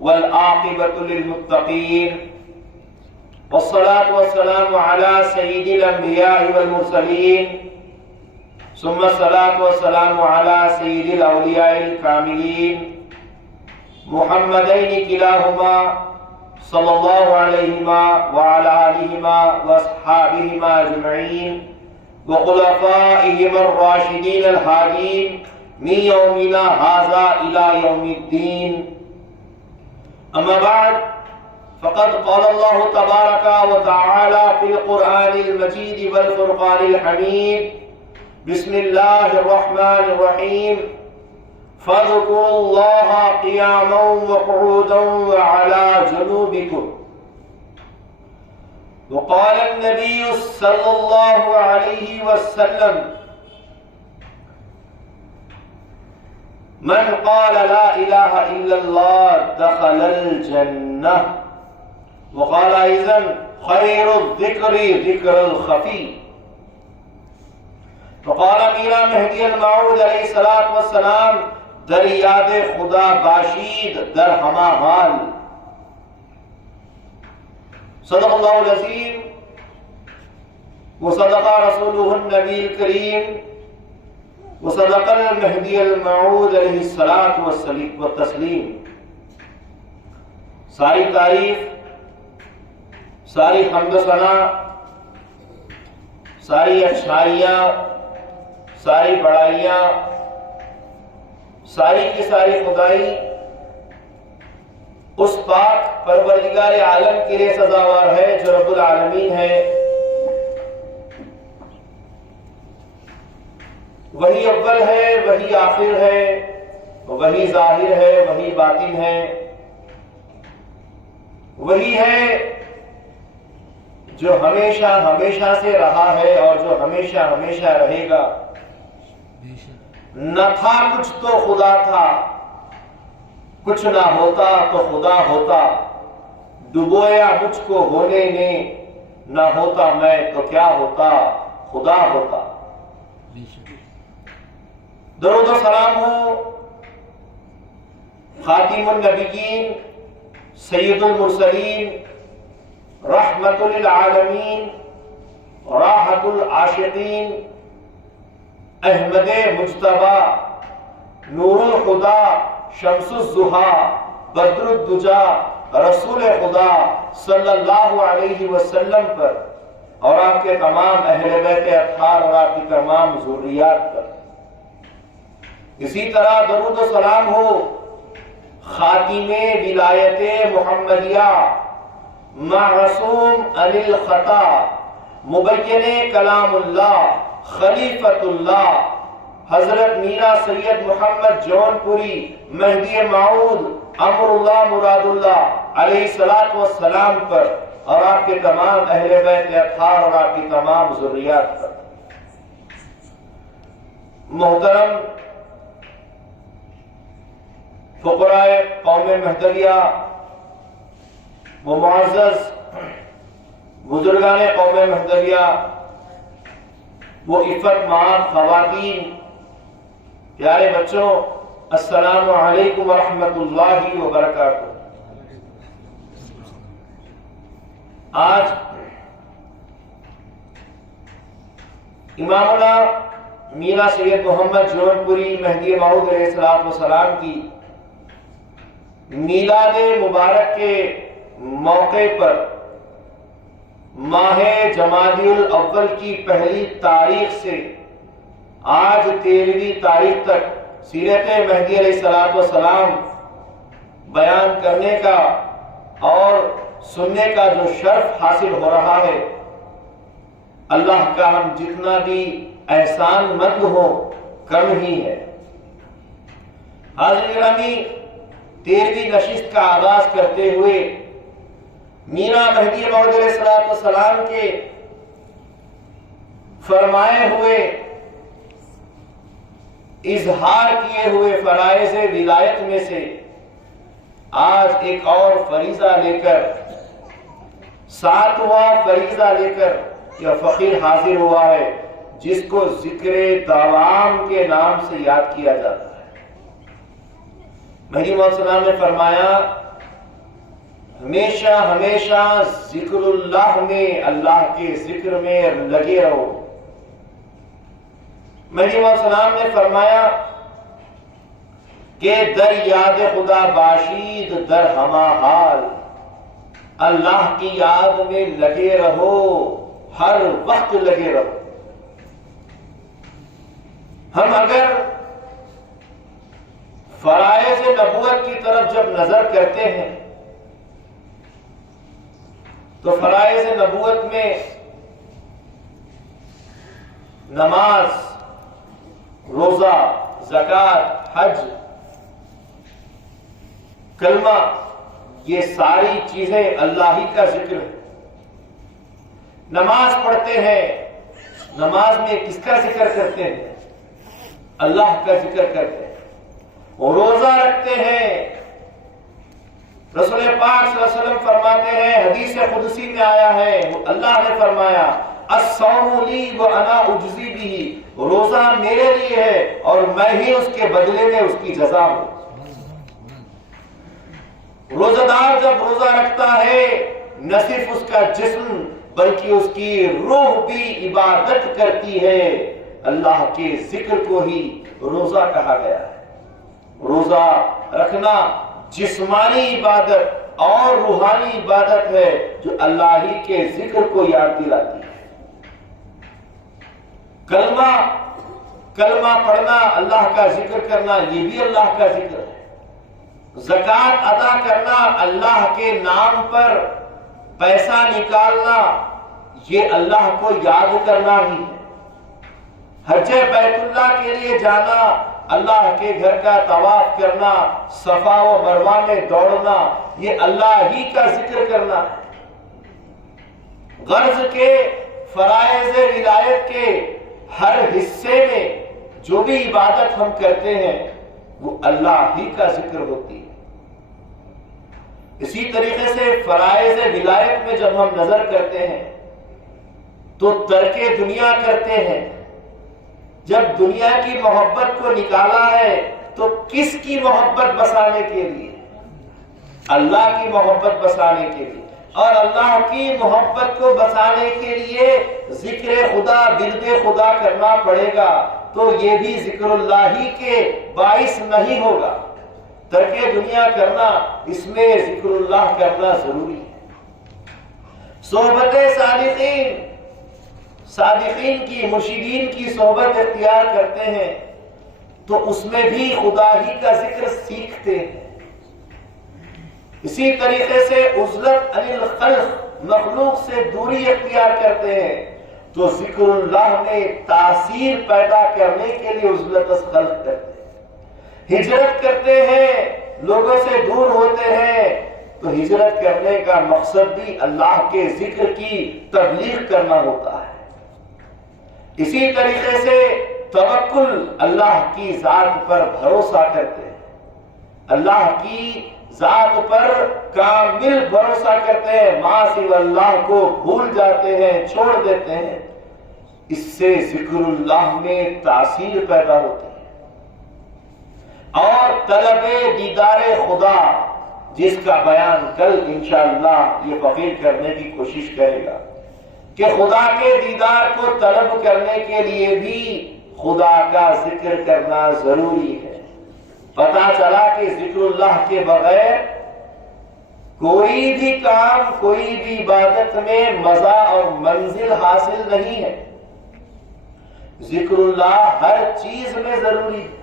والعاقبة للمتقين والصلاة والسلام على سيد الأنبياء والمرسلين ثم الصلاة والسلام على سيد الأولياء الكاملين محمدين كلاهما صلى الله عليهما وعلى آلهما وأصحابهما أجمعين وخلفائهما الراشدين الهادين من يومنا هذا إلى يوم الدين. أما بعد، فقد قال الله تبارك وتعالى في القرآن المجيد والفرقان الحميد: بسم الله الرحمن الرحيم. فاذكروا الله قياما وقعودا وعلى جنوبكم. وقال النبي صلى الله عليه وسلم: من قال لا إله إلا الله دخل الجنة. وقال أيضا: خير الذكر ذكر الخفي. وقال میرا مہدی الموعود علیہ الصلوۃ والسلام: در یاد خدا باشید در ہما حال. صدق اللہ العظیم وصدق رسولہ النبی الکریم وصدق المہدی الموعود علیہ الصلوۃ والتسلیم. ساری تعریف، ساری حمد و ثنا، ساری اچھائیاں، ساری بڑائیاں، ساری کی ساری خدائی اس پاک پروردگار عالم کے لیے سزاوار ہے جو رب العالمین ہے. وہی اول ہے، وہی آخر ہے، وہی ظاہر ہے، وہی باطن ہے. وہی ہے جو ہمیشہ ہمیشہ سے رہا ہے اور جو ہمیشہ ہمیشہ رہے گا. نہ تھا کچھ تو خدا تھا، کچھ نہ ہوتا تو خدا ہوتا. ڈبویا مجھ کو ہونے نے، نہ ہوتا میں تو کیا ہوتا، خدا ہوتا. درود و سلام ہو خاتم النبیین، سید المرسلین، رحمت للعالمین، راحت العاشقین، احمد مجتبی، نور الخدا، شمس الضحیٰ، بدر الدجا، رسول خدا صلی اللہ علیہ وسلم پر اور آپ کے تمام اہل بیت اطہار اور آپ کی تمام ذریات پر. اسی طرح درود و سلام ہو خاتم ولایت محمدیہ، معصوم عن الخطا، مبین کلام اللہ، خلیفۃ اللہ، حضرت میرا سید محمد جون پوری مہدی موعود امر اللہ مراد اللہ علیہ الصلوۃ والسلام پر اور آپ کے تمام اہل بیت اطہار اور آپ کی تمام ذریات پر. محترم فقراء قوم مہدویہ و معزز بزرگان قوم مہدویہ، وہ عفت مآب خواتین، پیارے بچوں، السلام علیکم ورحمۃ اللہ وبرکاتہ. آج امامنا میرا سید محمد جون پوری مہدی موعود علیہ الصلوۃ والسلام کی میلاد مبارک کے موقع پر ماہ جمادی الاول کی پہلی تاریخ سے آج 13ویں تاریخ تک سیرت مہدی علیہ الصلوۃ والسلام بیان کرنے کا اور سننے کا جو شرف حاصل ہو رہا ہے، اللہ کا ہم جتنا بھی احسان مند ہو کم ہی ہے. حاضرین گرامی، 13ویں نشست کا آغاز کرتے ہوئے میرا مہدی موعود علیہ الصلوۃ والسلام کے فرمائے ہوئے اظہار کیے ہوئے فرائض ولایت میں سے آج ایک اور فریضہ لے کر، 7واں فریضہ لے کر یہ فقیر حاضر ہوا ہے جس کو ذکر دوام کے نام سے یاد کیا جاتا ہے. مہدی موعود السلام نے فرمایا ہمیشہ ہمیشہ ذکر اللہ میں، اللہ کے ذکر میں لگے رہو۔ مہدی موعود السلام نے فرمایا کہ در یاد خدا باشید در ہما حال، اللہ کی یاد میں لگے رہو، ہر وقت لگے رہو۔ ہم اگر فرائض نبوت کی طرف جب نظر کرتے ہیں تو فرائض نبوت میں نماز، روزہ، زکوٰۃ، حج، کلمہ، یہ ساری چیزیں اللہ ہی کا ذکر ہے۔ نماز پڑھتے ہیں، نماز میں کس کا ذکر کرتے ہیں؟ اللہ کا ذکر کرتے ہیں۔ روزہ رکھتے ہیں، رسول پاک صلی اللہ علیہ وسلم فرماتے ہیں، حدیث قدسی میں آیا ہے، اللہ نے فرمایا الصوم لی وانا اجزی بہ، روزہ میرے لیے ہے اور میں ہی اس کے بدلے میں اس کی جزا ہوں۔ روزہ دار جب روزہ رکھتا ہے، نہ صرف اس کا جسم بلکہ اس کی روح بھی عبادت کرتی ہے۔ اللہ کے ذکر کو ہی روزہ کہا گیا ہے۔ روزہ رکھنا جسمانی عبادت اور روحانی عبادت ہے جو اللہ ہی کے ذکر کو یاد دلاتی ہے۔ کلمہ پڑھنا، اللہ کا ذکر کرنا، یہ بھی اللہ کا ذکر ہے۔ زکوٰۃ ادا کرنا، اللہ کے نام پر پیسہ نکالنا، یہ اللہ کو یاد کرنا ہی ہے۔ حج بیت اللہ کے لیے جانا، اللہ کے گھر کا طواف کرنا، صفا و مروہ میں دوڑنا، یہ اللہ ہی کا ذکر کرنا ہے۔ غرض کے فرائض ولایت کے ہر حصے میں جو بھی عبادت ہم کرتے ہیں وہ اللہ ہی کا ذکر ہوتی ہے۔ اسی طریقے سے فرائض ولایت میں جب ہم نظر کرتے ہیں تو ترک دنیا کرتے ہیں۔ جب دنیا کی محبت کو نکالا ہے تو کس کی محبت بسانے کے لیے؟ اللہ کی محبت بسانے کے لیے، اور اللہ کی محبت کو بسانے کے لیے ذکر خدا، ورد خدا کرنا پڑے گا، تو یہ بھی ذکر اللہ ہی کے باعث نہیں ہوگا۔ ترک دنیا کرنا، اس میں ذکر اللہ کرنا ضروری ہے۔ صحبت صادقین کی، مرشدین کی صحبت اختیار کرتے ہیں تو اس میں بھی خدا ہی کا ذکر سیکھتے ہیں۔ اسی طریقے سے عزلت عن الخلق، مخلوق سے دوری اختیار کرتے ہیں تو ذکر اللہ میں تاثیر پیدا کرنے کے لیے عزلت از خلق کرتے ہیں۔ ہجرت کرتے ہیں، لوگوں سے دور ہوتے ہیں تو ہجرت کرنے کا مقصد بھی اللہ کے ذکر کی تبلیغ کرنا ہوتا ہے۔ اسی طریقے سے توکل، اللہ کی ذات پر بھروسہ کرتے ہیں، اللہ کی ذات پر کامل بھروسہ کرتے ہیں، ما سوی اللہ کو بھول جاتے ہیں، چھوڑ دیتے ہیں۔ اس سے ذکر اللہ میں تاثیر پیدا ہوتی ہے۔ اور طلب دیدار خدا، جس کا بیان کل انشاءاللہ یہ فقیر کرنے کی کوشش کرے گا کہ خدا کے دیدار کو طلب کرنے کے لیے بھی خدا کا ذکر کرنا ضروری ہے۔ پتہ چلا کہ ذکر اللہ کے بغیر کوئی بھی کام، کوئی بھی عبادت میں مزہ اور منزل حاصل نہیں ہے۔ ذکر اللہ ہر چیز میں ضروری ہے۔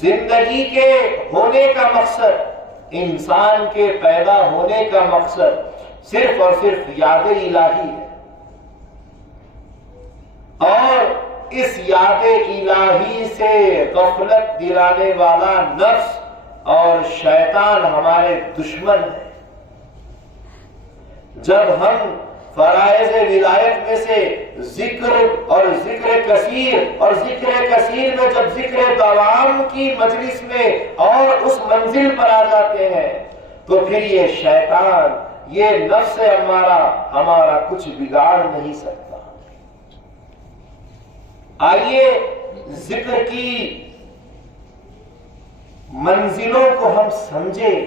زندگی کے ہونے کا مقصد، انسان کے پیدا ہونے کا مقصد صرف اور صرف یاد الہی ہے، اور اس یاد الہی سے غفلت دلانے والا نفس اور شیطان ہمارے دشمن ہے۔ جب ہم فرائض ولایت میں سے ذکر اور ذکر کثیر میں جب ذکر دوام کی مجلس میں اور اس منزل پر آ جاتے ہیں تو پھر یہ شیطان، یہ نفس ہمارا کچھ بگاڑ نہیں سکتا۔ آئیے ذکر کی منزلوں کو ہم سمجھیں،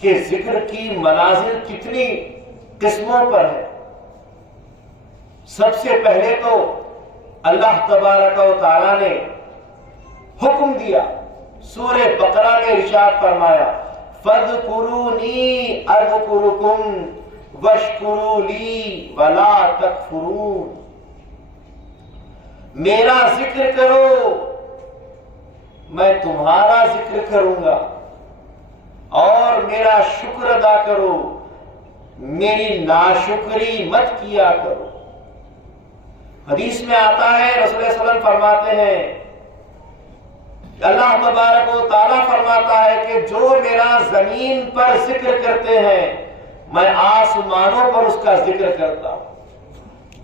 کہ ذکر کی منازل کتنی قسموں پر ہے۔ سب سے پہلے تو اللہ تبارک و تعالیٰ نے حکم دیا، سورہ بقرہ میں ارشاد فرمایا فَاذْكُرُونِي أَذْكُرُكُمْ وَاشْكُرُوا لِي وَلَا تَكْفُرُونَ، میرا ذکر کرو میں تمہارا ذکر کروں گا، اور میرا شکر ادا کرو، میری ناشکری مت کیا کرو۔ حدیث میں آتا ہے، رسول اللہ صلی اللہ علیہ وسلم فرماتے ہیں، اللہ تبارک و تعالیٰ فرماتا ہے کہ جو میرا زمین پر ذکر کرتے ہیں میں آسمانوں پر اس کا ذکر کرتا ہوں،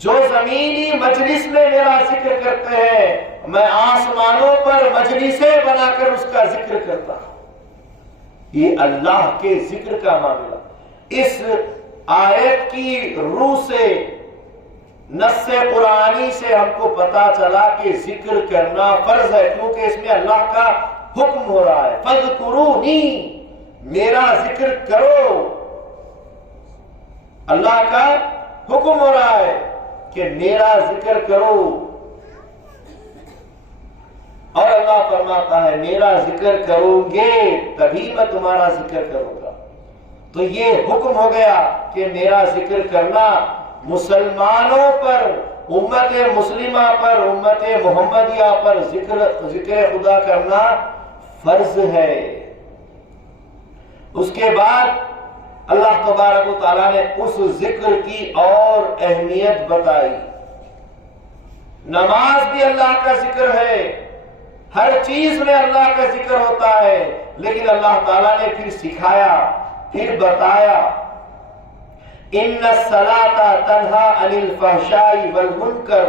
جو زمینی مجلس میں میرا ذکر کرتے ہیں میں آسمانوں پر مجلسیں بنا کر اس کا ذکر کرتا ہوں۔ یہ اللہ کے ذکر کا معاملہ۔ اس آیت کی روح سے، نص قرآنی سے ہم کو پتا چلا کہ ذکر کرنا فرض ہے، کیونکہ اس میں اللہ کا حکم ہو رہا ہے، فَاذْكُرُونِي، میرا ذکر کرو۔ اللہ کا حکم ہو رہا ہے کہ میرا ذکر کرو، اور اللہ فرماتا ہے میرا ذکر کرو گے تبھی میں تمہارا ذکر کروں گا۔ تو یہ حکم ہو گیا کہ میرا ذکر کرنا مسلمانوں پر، امت مسلمہ پر، امت محمدیہ پر ذکر خدا کرنا فرض ہے۔ اس کے بعد اللہ تبارک و تعالیٰ نے اس ذکر کی اور اہمیت بتائی۔ نماز بھی اللہ کا ذکر ہے، ہر چیز میں اللہ کا ذکر ہوتا ہے، لیکن اللہ تعالیٰ نے پھر سکھایا، پھر بتایا، ان الصلاۃ تنہا عن الفحشاء والمنکر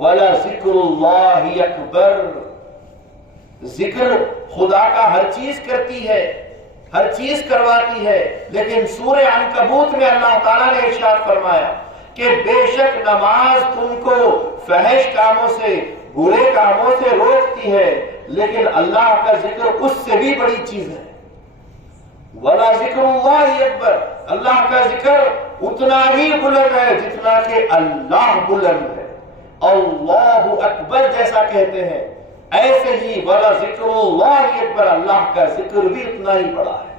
ولذکر اللہ اکبر۔ ذکر خدا کا ہر چیز کرتی ہے، ہر چیز کرواتی ہے، لیکن سورہ عنکبوت میں اللہ تعالیٰ نے ارشاد فرمایا کہ بے شک نماز تم کو فحش کاموں سے، برے کاموں سے روکتی ہے، لیکن اللہ کا ذکر اس سے بھی بڑی چیز ہے۔ وَلَا ذِكْرُ اللَّهِ اکبر، اللہ کا ذکر اتنا ہی بلند ہے جتنا کہ اللہ بلند ہے۔ اللہ اکبر جیسا کہتے ہیں، ایسے ہی وَلَا ذِكْرُ اللَّهِ اکبر، اللہ کا ذکر بھی اتنا ہی بڑا ہے۔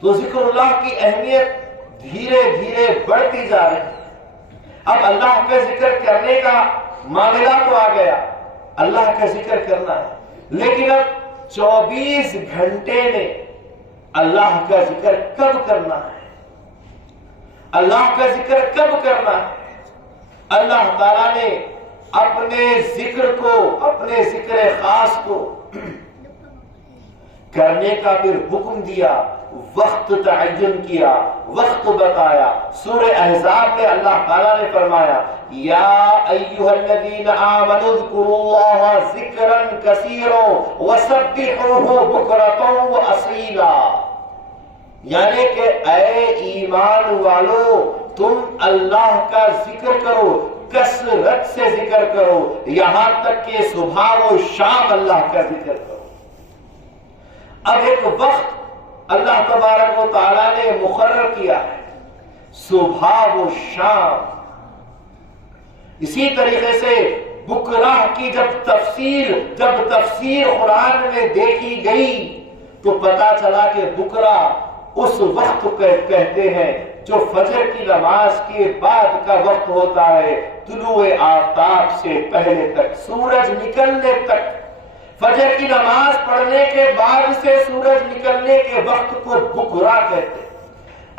تو ذکر اللہ کی اہمیت دھیرے دھیرے بڑھتی جا رہی ہے۔ اب اللہ کا ذکر کرنے کا معاملہ تو آ گیا، اللہ کا ذکر کرنا ہے، لیکن اب 24 گھنٹے میں اللہ کا ذکر کب کرنا ہے؟ اللہ کا ذکر کب کرنا ہے؟ اللہ تعالیٰ نے اپنے ذکر کو، اپنے ذکر خاص کو کرنے کا پھر حکم دیا، وقت تعین کیا، وقت بتایا۔ سورہ احزاب میں اللہ تعالیٰ نے فرمایا یا ایھا الذین آمنوا اذکروا اللہ ذکرا کثیرا وسبحوہ بکرۃ واصیلا، یعنی کہ اے ایمان والو تم اللہ کا ذکر کرو، کثرت سے ذکر کرو، یہاں تک کہ صبح و شام اللہ کا ذکر کرو۔ اب ایک وقت اللہ تبارک و تعالیٰ نے مقرر کیا ہے، صبح و شام۔ اسی طریقے سے بکرہ کی جب تفسیر قرآن میں دیکھی گئی تو پتا چلا کہ بکرہ اس وقت کو کہتے ہیں جو فجر کی نماز کے بعد کا وقت ہوتا ہے، طلوع آفتاب سے پہلے تک، سورج نکلنے تک۔ فجر کی نماز پڑھنے کے بعد سے سورج نکلنے کے وقت کو بکرہ کہتے ہیں،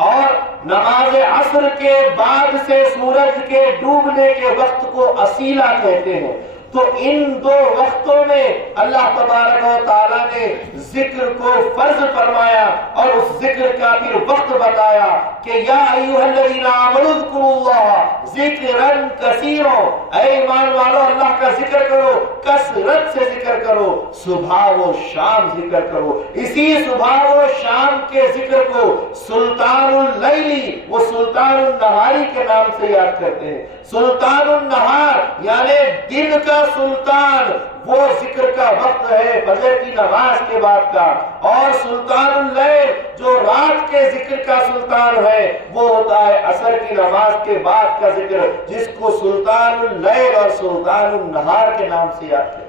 اور نماز عصر کے بعد سے سورج کے ڈوبنے کے وقت کو اصیلا کہتے ہیں۔ تو ان دو وقتوں میں اللہ تبارک و تعالیٰ نے ذکر کو فرض فرمایا اور اس ذکر کا پھر وقت بتایا کہ یا ایھا الذین آمنوا اذکروا اللہ ذکرا کثیرا، اے ایمان والو اللہ کا ذکر کرو، کثرت سے ذکر کرو، صبح و شام ذکر کرو۔ اسی صبح و شام کے ذکر کو سلطان اللیلی و سلطان النہاری کے نام سے یاد کرتے ہیں۔ سلطان النہار یعنی دن کا سلطان، وہ ذکر کا وقت ہے فجر کی نماز کے بعد کا، اور سلطان اللیل جو رات کے ذکر کا سلطان ہے وہ ہوتا ہے عصر کی نماز کے بعد کا ذکر، جس کو سلطان اللیل اور سلطان النہار کے نام سے یاد کریں۔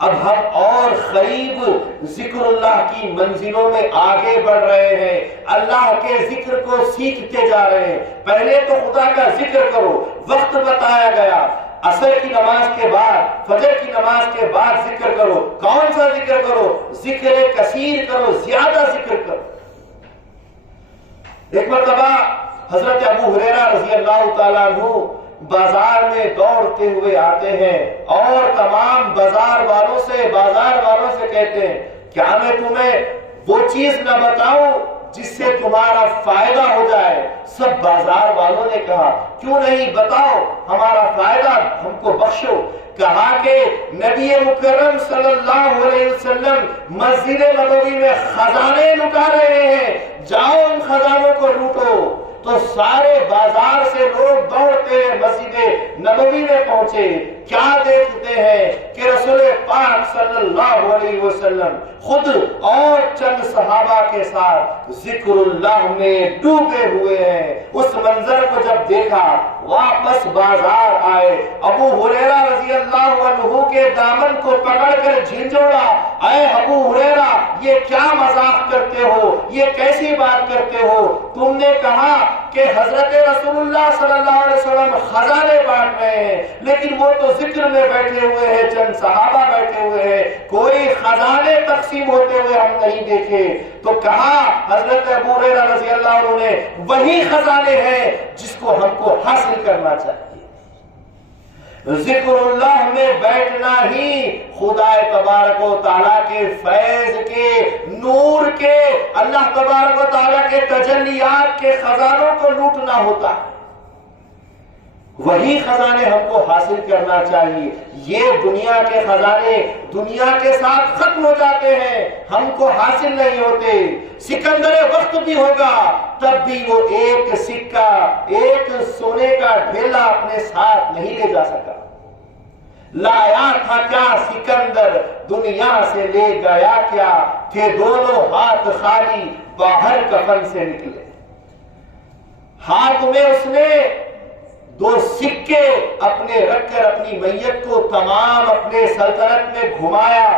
اب ہم اور قریب ذکر اللہ کی منزلوں میں آگے بڑھ رہے ہیں، اللہ کے ذکر کو سیکھتے جا رہے ہیں۔ پہلے تو خدا کا ذکر کرو، وقت بتایا گیا، عصر کی نماز کے بعد، فجر کی نماز کے بعد ذکر کرو۔ کون سا ذکر کرو؟ ذکر کثیر کرو، زیادہ ذکر کرو۔ ایک مرتبہ حضرت ابو ہریرہ رضی اللہ تعالیٰ عنہ بازار میں دوڑتے ہوئے آتے ہیں اور تمام بازار والوں سے کہتے ہیں، کیا میں تمہیں وہ چیز نہ بتاؤں جس سے تمہارا فائدہ ہو جائے؟ سب بازار والوں نے کہا، کیوں نہیں، بتاؤ، ہمارا فائدہ ہم کو بخشو۔ کہا کہ نبی مکرم صلی اللہ علیہ وسلم مسجد نبوی میں خزانے لٹا رہے ہیں، جاؤ ان خزانوں کو لوٹو۔ تو سارے بازار سے لوگ دوڑتے مسجد نبوی میں پہنچے، کیا دیکھتے ہیں کہ رسول پاک صلی اللہ علیہ وسلم خود اور چند صحابہ کے ساتھ ذکر اللہ میں ڈوبے ہوئے ہیں۔ اس منظر کو جب دیکھا واپس بازار آئے، ابو ہریرہ رضی اللہ عنہ کے دامن کو پکڑ کر جھنجھوڑا، اے ابو ہریرہ، یہ کیا مذاق کرتے ہو، یہ کیسی بات کرتے ہو؟ تم نے کہا کہ حضرت رسول اللہ صلی اللہ علیہ وسلم خزانے بانٹ رہے ہیں، لیکن وہ تو ذکر میں بیٹھے ہوئے ہیں، چند صحابہ بیٹھے ہوئے ہیں، کوئی خزانے تقسیم ہوتے ہوئے ہم نہیں دیکھے۔ تو کہا حضرت ابو ہریرہ رضی اللہ عنہ نے، وہی خزانے ہیں جس کو ہم کو حاصل کرنا چاہیے۔ ذکر اللہ میں بیٹھنا ہی خدا تبارک و تعالیٰ کے فیض کے، نور کے، اللہ تبارک و تعالیٰ کے تجلیات کے خزانوں کو لوٹنا ہوتا ہے۔ وہی خزانے ہم کو حاصل کرنا چاہیے۔ یہ دنیا کے خزانے دنیا کے ساتھ ختم ہو جاتے ہیں، ہم کو حاصل نہیں ہوتے۔ سکندر وقت بھی ہوگا تب بھی وہ ایک سکہ، ایک سونے کا ڈھیلا اپنے ساتھ نہیں لے جا سکا۔ لایا تھا کیا سکندر، دنیا سے لے گیا کیا، تھے دونوں ہاتھ خالی باہر کفن سے نکلے۔ ہاتھ میں اس نے 2 سکے اپنے رکھ کر اپنی میت کو تمام اپنے سلطنت میں گھمایا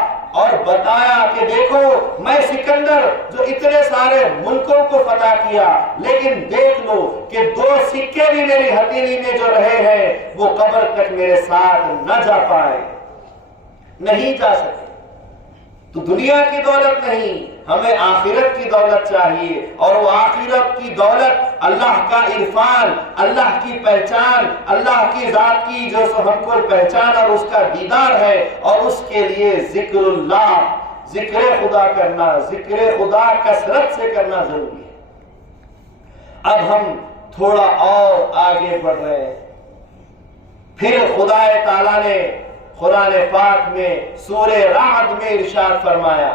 اور بتایا کہ دیکھو میں سکندر جو اتنے سارے ملکوں کو فتح کیا، لیکن دیکھ لو کہ 2 سکے بھی میری ہتھیلی میں جو رہے ہیں وہ قبر تک میرے ساتھ نہ جا پائے، نہیں جا سکے۔ تو دنیا کی دولت نہیں، ہمیں آخرت کی دولت چاہیے، اور وہ آخرت کی دولت اللہ کا عرفان، اللہ کی پہچان، اللہ کی ذات کی جو ہم کو پہچان اور اس کا دیدار ہے، اور اس کے لیے ذکر اللہ، ذکر خدا کرنا، ذکر خدا کثرت سے کرنا ضروری ہے۔ اب ہم تھوڑا اور آگے بڑھ رہے ہیں، پھر خدا تعالیٰ نے قرآن پاک میں سورہ رعد میں ارشاد فرمایا،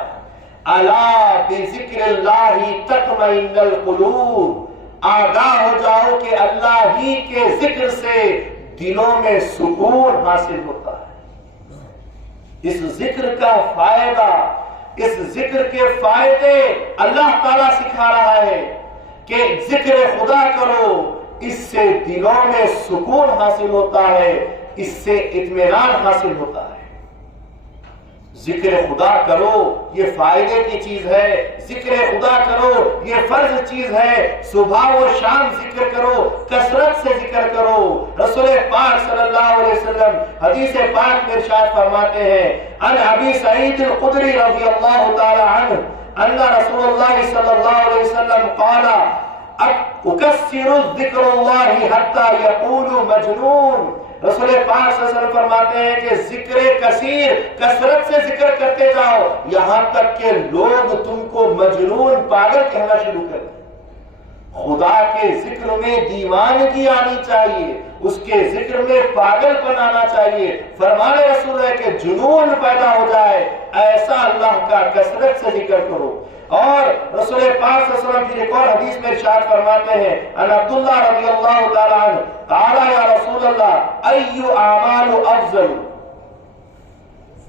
الا بذکر اللہ تطمئن القلوب، آگاہ ہو جاؤ کہ اللہ ہی کے ذکر سے دلوں میں سکون حاصل ہوتا ہے۔ اس ذکر کا فائدہ، اس ذکر کے فائدے اللہ تعالیٰ سکھا رہا ہے کہ ذکر خدا کرو، اس سے دلوں میں سکون حاصل ہوتا ہے، اس سے اطمینان حاصل ہوتا ہے۔ ذکر خدا کرو، یہ فائدے کی چیز ہے، ذکر خدا کرو یہ فرض چیز ہے، صبح و شام ذکر کرو، کثرت سے ذکر کرو۔ رسول پاک صلی اللہ علیہ وسلم حدیث پاک میں ارشاد فرماتے ہیں، ان ابی سعید الخدری رضی اللہ تعالی عنہ ان رسول اللہ صلی اللہ علیہ وسلم قال اکثر الذکر اللہ حتی یقول مجنون۔ رسول پاک صلی اللہ علیہ وسلم فرماتے ہیں کہ ذکر کثیر، کثرت سے ذکر کرتے جاؤ، یہاں تک کہ لوگ تم کو مجنون، پاگل کہنا شروع کر دیں۔ خدا کے ذکر میں دیوانگی آنی چاہیے، اس کے ذکر میں پاگل پن آنا چاہیے۔ فرمان رسول ہے کہ جنون پیدا ہو جائے، ایسا اللہ کا کثرت سے ذکر کرو۔ اور رسول پاک صلی اللہ علیہ وسلم کی ایک اور حدیث میں ارشاد فرماتے ہیں، ان عبداللہ رضی اللہ تعالی عنہ قال یا رسول اللہ ای اعمال افضل۔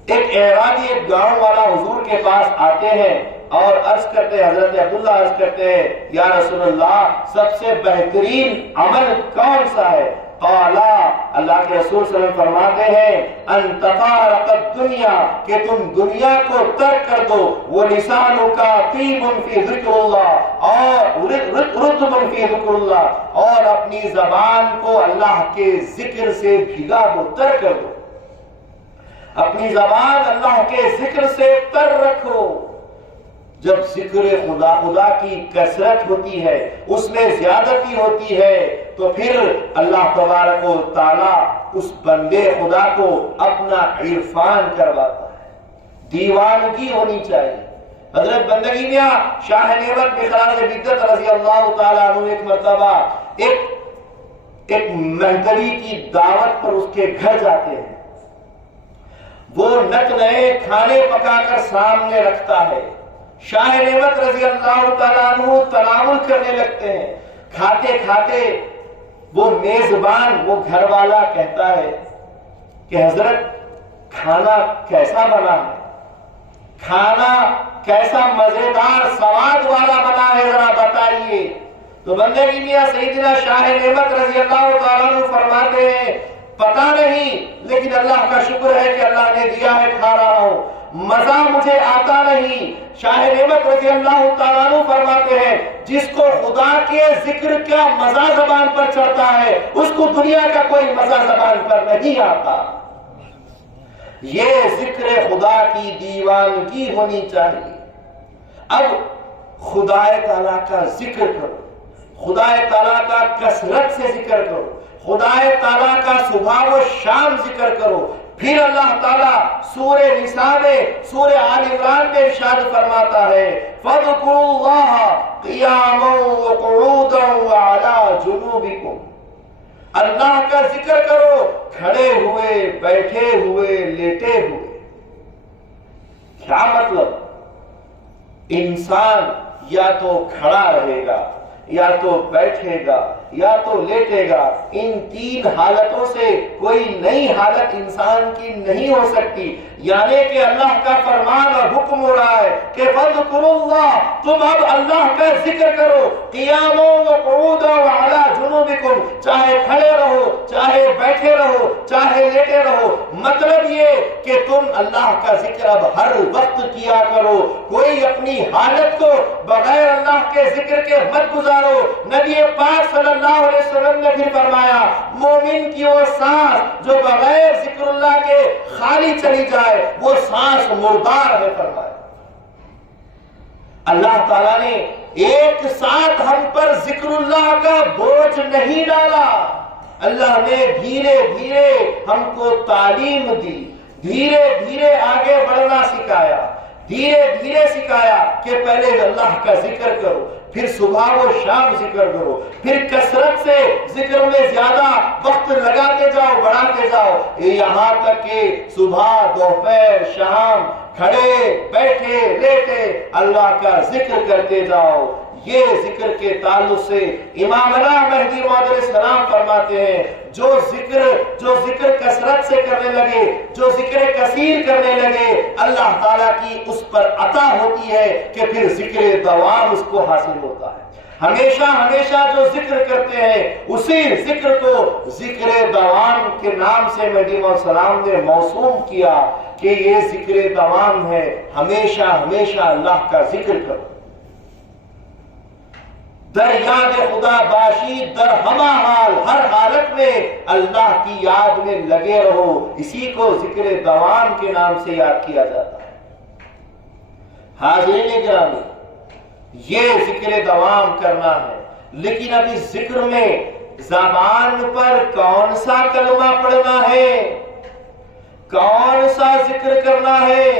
ایک اعرابی، ایک گاؤں والا حضور کے پاس آتے ہیں اور عرض کرتے ہیں، حضرت عبداللہ عرض کرتے ہیں یا رسول اللہ سب سے بہترین عمل کون سا ہے؟ قالا، اللہ کے رسول صلی اللہ علیہ وسلم فرماتے ہیں ان تفارق الدنیا، کہ تم دنیا کو ترک کر دو، وَلِسَانُكَ طِيبٌ فِي ذِكْرِ اللَّهِ، اور رطب فی ذکر اللہ، اور اپنی زبان کو اللہ کے ذکر سے بھگا دو، تر کر دو، اپنی زبان اللہ کے ذکر سے تر رکھو۔ جب ذکر خدا کی کثرت ہوتی ہے، اس میں زیادتی ہوتی ہے، تو پھر اللہ تبارک و تعالیٰ اس بندے خدا کو اپنا عرفان کرواتا ہے۔ دیوانگی ہونی چاہیے۔ حضرت بندگی میاں شاہ نعمت مخراج بدت رضی اللہ تعالیٰ عنہ ایک مرتبہ ایک مہدوی کی دعوت پر اس کے گھر جاتے ہیں، وہ نت نئے کھانے پکا کر سامنے رکھتا ہے، شاہ نعمت رضی اللہ تعالیٰ عنہ تناول کرنے لگتے ہیں، کھاتے کھاتے وہ میزبان، وہ گھر والا کہتا ہے کہ حضرت کھانا کیسا بنا ہے، کھانا کیسا مزیدار سواد والا بنا ہے، ذرا بتائیے۔ تو بندگی میاں سیدنا شاہ نعمت رضی اللہ تعالیٰ عنہ فرماتے ہیں پتہ نہیں، لیکن اللہ کا شکر ہے کہ اللہ نے دیا ہے، کھا رہا ہوں، مزہ مجھے آتا نہیں۔ شاہ نعمت رضی اللہ تعالیٰ عنہ فرماتے ہیں جس کو خدا کے ذکر کا مزہ زبان پر چڑھتا ہے، اس کو دنیا کا کوئی مزہ زبان پر نہیں آتا۔ یہ ذکر خدا کی دیوانگی ہونی چاہیے۔ اب خدا تعالیٰ کا ذکر کرو، خدا تعالیٰ کا کثرت سے ذکر کرو، خدا تعالیٰ کا صبح و شام ذکر کرو۔ پھر اللہ تعالیٰ سورہ نساء میں، سورہ آل عمران میں ارشاد فرماتا ہے فَاذْكُرُوا اللَّهَ قِيَامًا وَقُعُودًا وَعَلَىٰ جُنُوبِكُمْ، اللہ کا ذکر کرو کھڑے ہوئے، بیٹھے ہوئے، لیٹے ہوئے۔ کیا مطلب؟ انسان یا تو کھڑا رہے گا، یا تو بیٹھے گا، یا تو لیٹے گا، ان تین حالتوں سے کوئی نئی حالت انسان کی نہیں ہو سکتی۔ یعنی کہ اللہ کا فرمان اور حکم ہو رہا ہے کہ فَاذْكُرُوا اللَّهَ، تم اب اللہ کا ذکر کرو، قِيَامًا وَقُعُودًا وَعَلَىٰ جُنُوبِكُمْ، چاہے کھڑے رہو، چاہے بیٹھے رہو، چاہے لیٹے رہو۔ مطلب یہ کہ تم اللہ کا ذکر اب ہر وقت کیا کرو، کوئی اپنی حالت کو بغیر اللہ کے ذکر کے مت گزارو۔ نبی پاک صلی اللہ علیہ وسلم نے پھر فرمایا مومن کی وہ سانس جو بغیر ذکر اللہ کے خالی چلی جائے وہ سانس مردار ہے، فرمایا۔ اللہ تعالیٰ نے ایک ساتھ ہم پر ذکر اللہ کا بوجھ نہیں ڈالا، اللہ نے دھیرے دھیرے ہم کو تعلیم دی، دھیرے دھیرے آگے بڑھنا سکھایا، دھیرے دھیرے سکھایا کہ پہلے اللہ کا ذکر کرو، پھر صبح و شام ذکر کرو، پھر کثرت سے ذکر میں زیادہ وقت لگاتے جاؤ، بڑھاتے جاؤ، یہاں تک کہ صبح، دوپہر، شام کھڑے بیٹھے لیٹے اللہ کا ذکر کرتے جاؤ۔ یہ ذکر کے تعلق سے امامنا مہدی موعود علیہ السلام فرماتے ہیں جو ذکر کثرت سے کرنے لگے، جو ذکر کثیر کرنے لگے، اللہ تعالیٰ کی اس پر عطا ہوتی ہے کہ پھر ذکر دوام اس کو حاصل ہوتا ہے۔ ہمیشہ ہمیشہ جو ذکر کرتے ہیں اسی ذکر کو ذکر دوام کے نام سے مہدی موعود السلام نے موسوم کیا کہ یہ ذکر دوام ہے، ہمیشہ ہمیشہ اللہ کا ذکر کرو، در یاد خدا باشی، در ہمہ حال، ہر حالت میں اللہ کی یاد میں لگے رہو، اسی کو ذکر دوام کے نام سے یاد کیا جاتا ہے۔ حاضرین گرامی، یہ ذکر دوام کرنا ہے، لیکن اب اس ذکر میں زبان پر کون سا کلمہ پڑھنا ہے، کون سا ذکر کرنا ہے،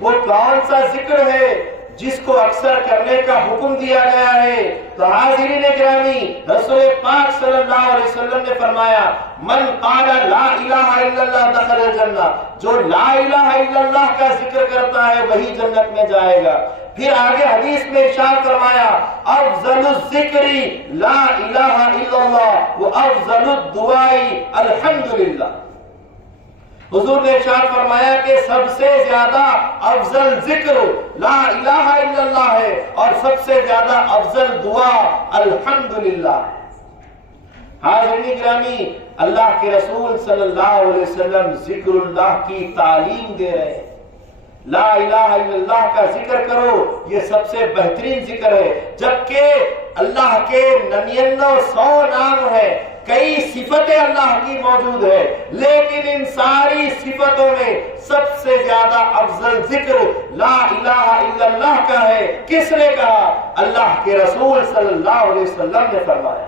وہ کون سا ذکر ہے جس کو اکثر کرنے کا حکم دیا گیا ہے؟ تو حاضرین گرامی، رسول پاک صلی اللہ علیہ وسلم نے فرمایا من قال لا الہ الا اللہ دخل الجنہ، جو لا الہ الا اللہ کا ذکر کرتا ہے وہی جنت میں جائے گا۔ پھر آگے حدیث میں ارشاد فرمایا افضل الذکر لا الہ الا اللہ و افضل الدعاء الحمدللہ۔ حضور نے ارشاد فرمایا کہ سب سے زیادہ افضل ذکر لا الہ الا اللہ ہے اور سب سے زیادہ افضل دعا الحمدللہ۔ حاضرین گرامی، اللہ کے رسول صلی اللہ علیہ وسلم ذکر اللہ کی تعلیم دے رہے ہیں۔ لا الہ الا اللہ کا ذکر کرو، یہ سب سے بہترین ذکر ہے، جبکہ اللہ کے 99 نام ہے، کئی صفتیں اللہ کی موجود ہے، لیکن ان ساری صفتوں میں سب سے زیادہ افضل ذکر لا الہ الا اللہ کا ہے۔ کس نے کہا؟ اللہ کے رسول صلی اللہ علیہ وسلم نے فرمایا۔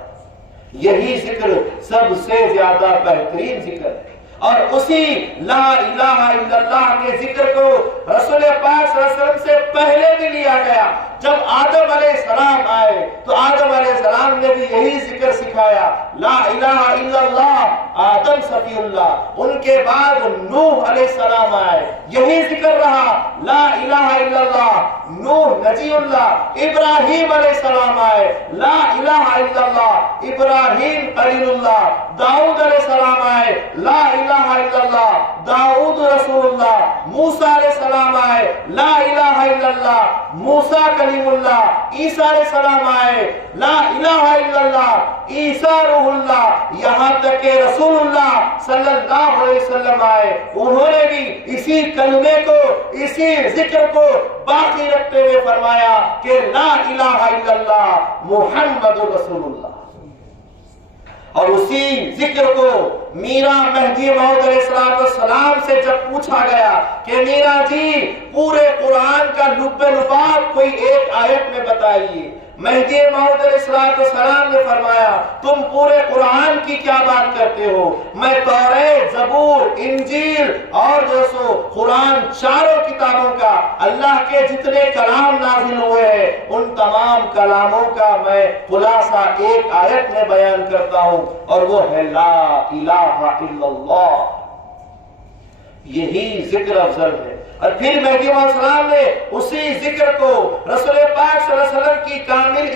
یہی ذکر سب سے زیادہ بہترین ذکر ہے، اور اسی لا الہ الا اللہ کے ذکر کو رسول پاک صلی اللہ علیہ وسلم سے پہلے بھی لیا گیا۔ جب آدم علیہ السلام آئے تو آدم علیہ السلام نے بھی یہی ذکر سکھایا، لا الہ الا اللہ، آدم صفی اللہ۔ ان کے بعد نوح علیہ السلام آئے، یہی ذکر رہا، لا الہ الا اللہ، نوح نجی اللہ۔ ابراہیم علیہ السلام آئے، لا الہ الا اللہ، ابراہیم خلیل اللہ۔ داؤد علیہ السلام آئے، لا الہ الا اللہ، داؤد رسول اللہ۔ موسیٰ علیہ السلام آئے، لا الہ الا اللہ، موسیٰ کلیم اللہ۔ عیسیٰ علیہ السلام آئے، لا الہ الا اللہ، عیسیٰ روح اللہ۔ یہاں تک کہ رسول اللہ صلی اللہ علیہ وسلم آئے، انہوں نے بھی اسی کلمے کو، اسی ذکر کو باقی رکھتے ہوئے فرمایا کہ لا الہ الا اللہ محمد رسول اللہ۔ اور اسی ذکر کو میرا مہدی موعود علیہ السلام سے جب پوچھا گیا کہ میرا جی پورے قرآن کا لب لباب کوئی ایک آیت میں بتائیے، مہدی موعود علیہ السلام نے فرمایا تم پورے قرآن کی کیا بات کرتے ہو، میں توریت، زبور، انجیل اور جو سو قرآن چاروں کتابوں کا اللہ کے جتنے کلام نازل ہوئے ہیں ان تمام کلاموں کا میں خلاصہ ایک آیت میں بیان کرتا ہوں، اور وہ ہے لا الہ الا اللہ۔ یہی ذکر افضل ہے۔ اور پھر مہدی علیہ السلام نے اسی ذکر کو رسول پاک صلی اللہ علیہ وسلم کی کامل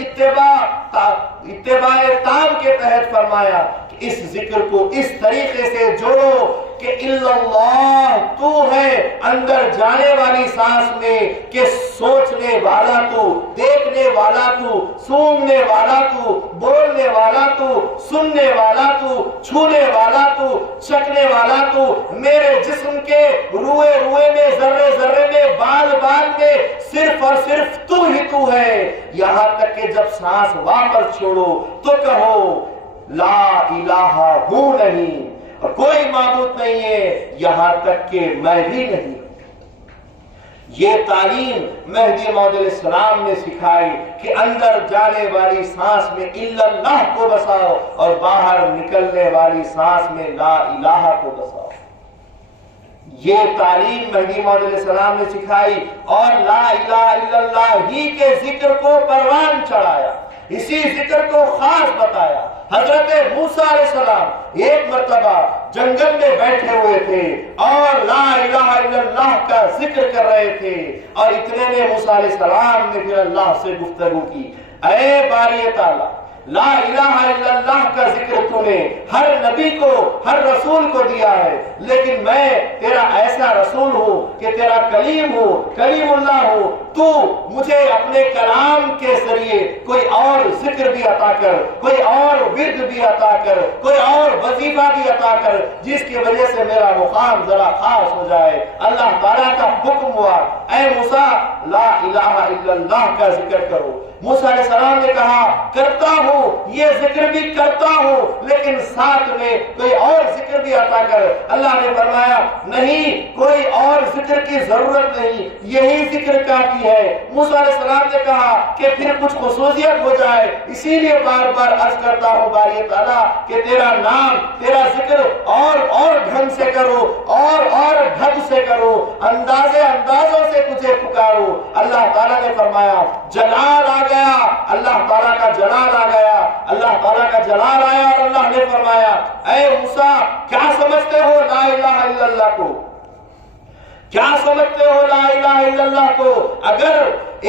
اتباع تام کے تحت فرمایا کہ اس ذکر کو اس طریقے سے جوڑو کہ الا اللہ، تو ہے اندر جانے والی سانس میں، کہ سوچنے والا تو، دیکھنے والا تو، سونگنے والا تو، بولنے والا تو، سننے والا تو، چھونے والا تو، چکنے والا تو، میرے جسم کے روئے روئے میں، ذرے ذرے میں، بال بال میں صرف اور صرف تو ہی تو ہے۔ یہاں تک کہ جب سانس واپس چھوڑو تو کہو لا الہ ہوں نہیں اور کوئی معبود نہیں ہے یہاں تک کہ میں بھی نہیں۔ یہ تعلیم مہدی موعود علیہ السلام نے سکھائی کہ اندر جانے والی سانس میں الا اللہ کو بساؤ اور باہر نکلنے والی سانس میں لا الہ کو بساؤ۔ یہ تعلیم مہدی موعود علیہ السلام نے سکھائی اور لا الہ الا اللہ ہی کے ذکر کو پروان چڑھایا، اسی ذکر کو خاص بتایا۔ حضرت موسیٰ علیہ السلام ایک مرتبہ جنگل میں بیٹھے ہوئے تھے اور لا الہ الا اللہ کا ذکر کر رہے تھے، اور اتنے میں موسیٰ علیہ السلام نے پھر اللہ سے گفتگو کی، اے باری تعالیٰ، لا الہ الا اللہ کا ذکر تو نے ہر نبی کو، ہر رسول کو دیا ہے، لیکن میں تیرا ایسا رسول ہوں کہ تیرا کلیم ہوں، کلیم اللہ ہوں، تو مجھے اپنے کلام کے ذریعے کوئی اور ذکر بھی عطا کر، کوئی اور ورد بھی عطا کر، کوئی اور وظیفہ بھی عطا کر، جس کی وجہ سے میرا مقام ذرا خاص ہو جائے۔ اللہ تعالیٰ کا حکم ہوا، اے موسیٰ لا الہ الا اللہ کا ذکر کرو۔ موسیٰ علیہ السلام نے کہا کرتا ہوں، یہ ذکر بھی کرتا ہوں، لیکن ساتھ میں کوئی اور ذکر بھی عطا کر۔ اللہ نے فرمایا نہیں، کوئی اور ذکر کی ضرورت نہیں، یہی ذکر کافی ہے۔ موسیٰ علیہ السلام نے کہا کہ پھر کچھ خصوصیت ہو جائے، اسی لیے بار بار عرض کرتا ہوں باری تعالیٰ کہ تیرا نام، تیرا ذکر اور ڈھنگ سے کرو، اور ڈھنگ سے کرو، اندازوں سے تجھے پکارو۔ اللہ تعالیٰ نے فرمایا جلال آ گیا، اللہ تعالیٰ کا جلال آ گیا، اللہ تعالیٰ کا جلال آیا، اور اللہ نے فرمایا اے موسیٰ کیا سمجھتے ہو لا الہ الا اللہ کو؟ کیا سمجھتے ہو لا الہ الا اللہ کو؟ اگر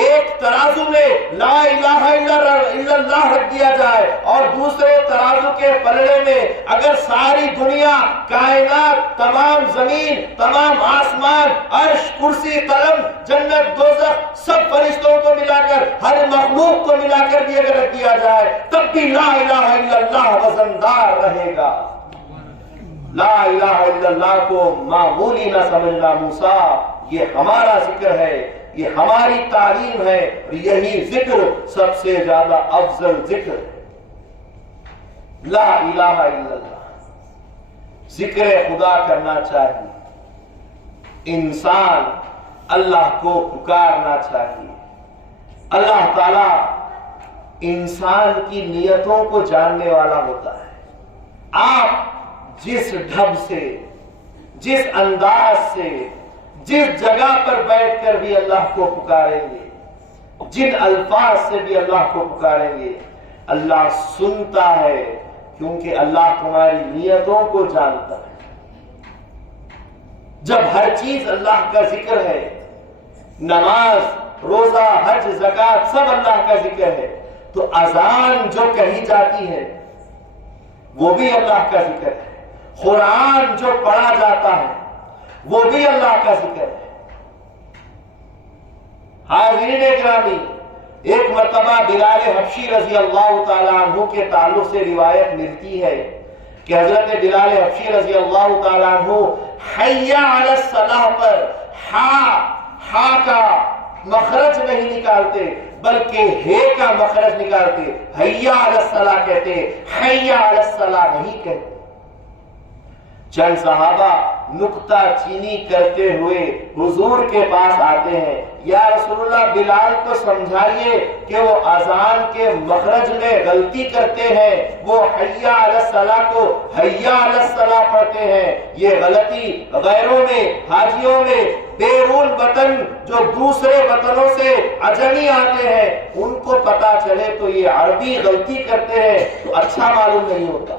ایک ترازو میں لا الہ الا اللہ رکھ دیا جائے اور دوسرے ترازو کے پلڑے میں اگر ساری دنیا، کائنات، تمام زمین، تمام آسمان، عرش، کرسی، قلم، جنت، دوزخ، سب فرشتوں کو ملا کر، ہر مخلوق کو ملا کر بھی اگر رکھ دیا جائے تب بھی لا الہ الا اللہ وزندار رہے گا۔ لا الہ الا اللہ کو معمولی نہ سمجھنا موسیٰ، یہ ہمارا ذکر ہے، یہ ہماری تعلیم ہے، اور یہی ذکر سب سے زیادہ افضل ذکر ہے۔ لا الہ الا اللہ، ذکر خدا کرنا چاہیے، انسان اللہ کو پکارنا چاہیے۔ اللہ تعالی انسان کی نیتوں کو جاننے والا ہوتا ہے۔ آپ جس ڈھب سے، جس انداز سے، جس جگہ پر بیٹھ کر بھی اللہ کو پکاریں گے، جن الفاظ سے بھی اللہ کو پکاریں گے، اللہ سنتا ہے، کیونکہ اللہ تمہاری نیتوں کو جانتا ہے۔ جب ہر چیز اللہ کا ذکر ہے، نماز، روزہ، حج، زکوٰۃ سب اللہ کا ذکر ہے، تو اذان جو کہی جاتی ہے وہ بھی اللہ کا ذکر ہے، قرآن جو پڑھا جاتا ہے وہ بھی اللہ کا ذکر ہے۔ حاضرین گرامی، ایک مرتبہ بلال حبشی رضی اللہ تعالیٰ عنہ کے تعلق سے روایت ملتی ہے کہ حضرت بلال حبشی رضی اللہ تعالیٰ عنہ حی علی الصلاۃ پر ہا کا مخرج نہیں نکالتے بلکہ ہے کا مخرج نکالتے، حی علی الصلاۃ کہتے، حی علی الصلاۃ نہیں کہتے۔ چند صحابہ نکتہ چینی کرتے ہوئے حضور کے پاس آتے ہیں، یا رسول اللہ بلال کو سمجھائیے کہ وہ اذان کے مخرج میں غلطی کرتے ہیں، وہ حی علی الصلاۃ کو حی علی الصلاۃ پڑھتے ہیں، یہ غلطی غیروں میں، حاجیوں میں، بیرون وطن جو دوسرے وطنوں سے اجمی آتے ہیں ان کو پتا چلے تو یہ عربی غلطی کرتے ہیں تو اچھا معلوم نہیں ہوتا۔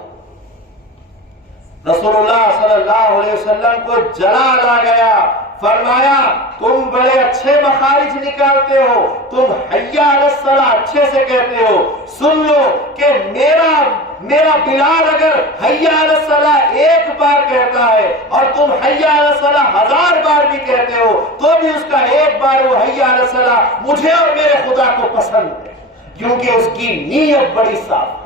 رسول اللہ صلی اللہ علیہ وسلم کو جلال آ گیا، فرمایا تم بڑے اچھے مخارج نکالتے ہو، تم حی علی الصلاۃ اچھے سے کہتے ہو، سن لو کہ میرا بلال اگر حی علی الصلاۃ ایک بار کہتا ہے اور تم حی علی الصلاۃ 1000 بار بھی کہتے ہو تو بھی اس کا ایک بار وہ حی علی الصلاۃ مجھے اور میرے خدا کو پسند ہے، کیونکہ اس کی نیت بڑی صاف ہے۔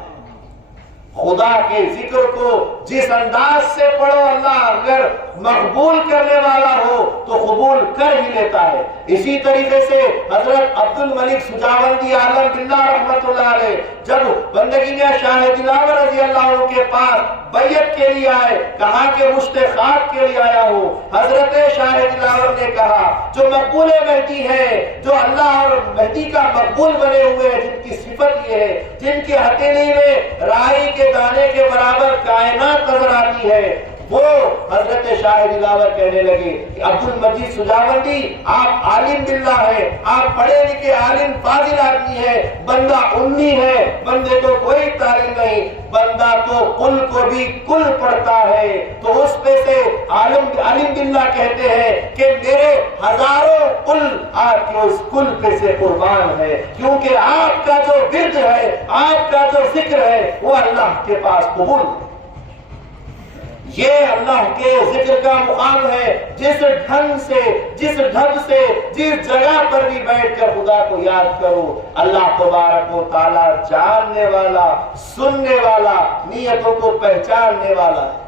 خدا کے ذکر کو جس انداز سے پڑھو، اللہ اگر مقبول کرنے والا ہو تو قبول کر ہی لیتا ہے۔ اسی طریقے سے حضرت عبد الملک سجاوندی عالم باللہ رحمت اللہ علیہ جب بندگی میں شاہ دلاور رضی اللہ عنہ کے پاس بیعت کے لیے آئے، کہا کہ مشت خاک کے لیے آیا ہوں، حضرت شاہ دلاور نے کہا جو مقبول مہدی ہے، جو اللہ اور مہدی کا مقبول بنے ہوئے ہیں، جن کی صفت یہ ہے، جن کی ہتھیلی میں رائی کے دانے کے برابر کائنات نظر آتی ہے، وہ حضرت شاہ دلاور کہنے لگے کہ عبد المجید سجاوندی آپ عالم باللہ ہے، آپ پڑھے لکھے عالم فاضل آدمی ہے، بندہ امی ہے، بندے کو کوئی تعلیم نہیں، بندہ تو کل کو بھی کل پڑھتا ہے، تو اس پہ سے عالم باللہ کہتے ہیں کہ میرے ہزاروں کل آپ کے اس کل پہ سے قربان ہے، کیونکہ آپ کا جو ورد ہے، آپ کا جو ذکر ہے وہ اللہ کے پاس قبول ہے۔ یہ اللہ کے ذکر کا مقام ہے، جس ڈھنگ سے، جس ڈھب سے، جس جگہ پر بھی بیٹھ کر خدا کو یاد کرو، اللہ تبارک و تعالی جاننے والا، سننے والا، نیتوں کو پہچاننے والا ہے۔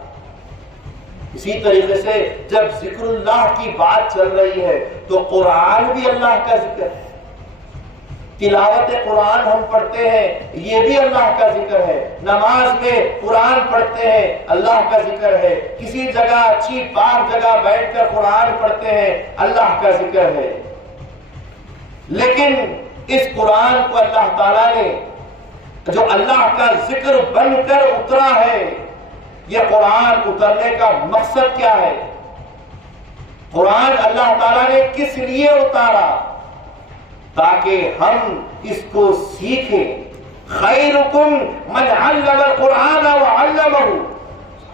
اسی طریقے سے جب ذکر اللہ کی بات چل رہی ہے تو قرآن بھی اللہ کا ذکر ہے، تلاوت قرآن ہم پڑھتے ہیں یہ بھی اللہ کا ذکر ہے، نماز میں قرآن پڑھتے ہیں اللہ کا ذکر ہے، کسی جگہ اچھی پاک جگہ بیٹھ کر قرآن پڑھتے ہیں اللہ کا ذکر ہے۔ لیکن اس قرآن کو اللہ تعالیٰ نے جو اللہ کا ذکر بن کر اترا ہے، یہ قرآن اترنے کا مقصد کیا ہے؟ قرآن اللہ تعالیٰ نے کس لیے اتارا؟ تاکہ ہم اس کو سیکھیں۔ خیرکم من علم القرآن وعلمہ،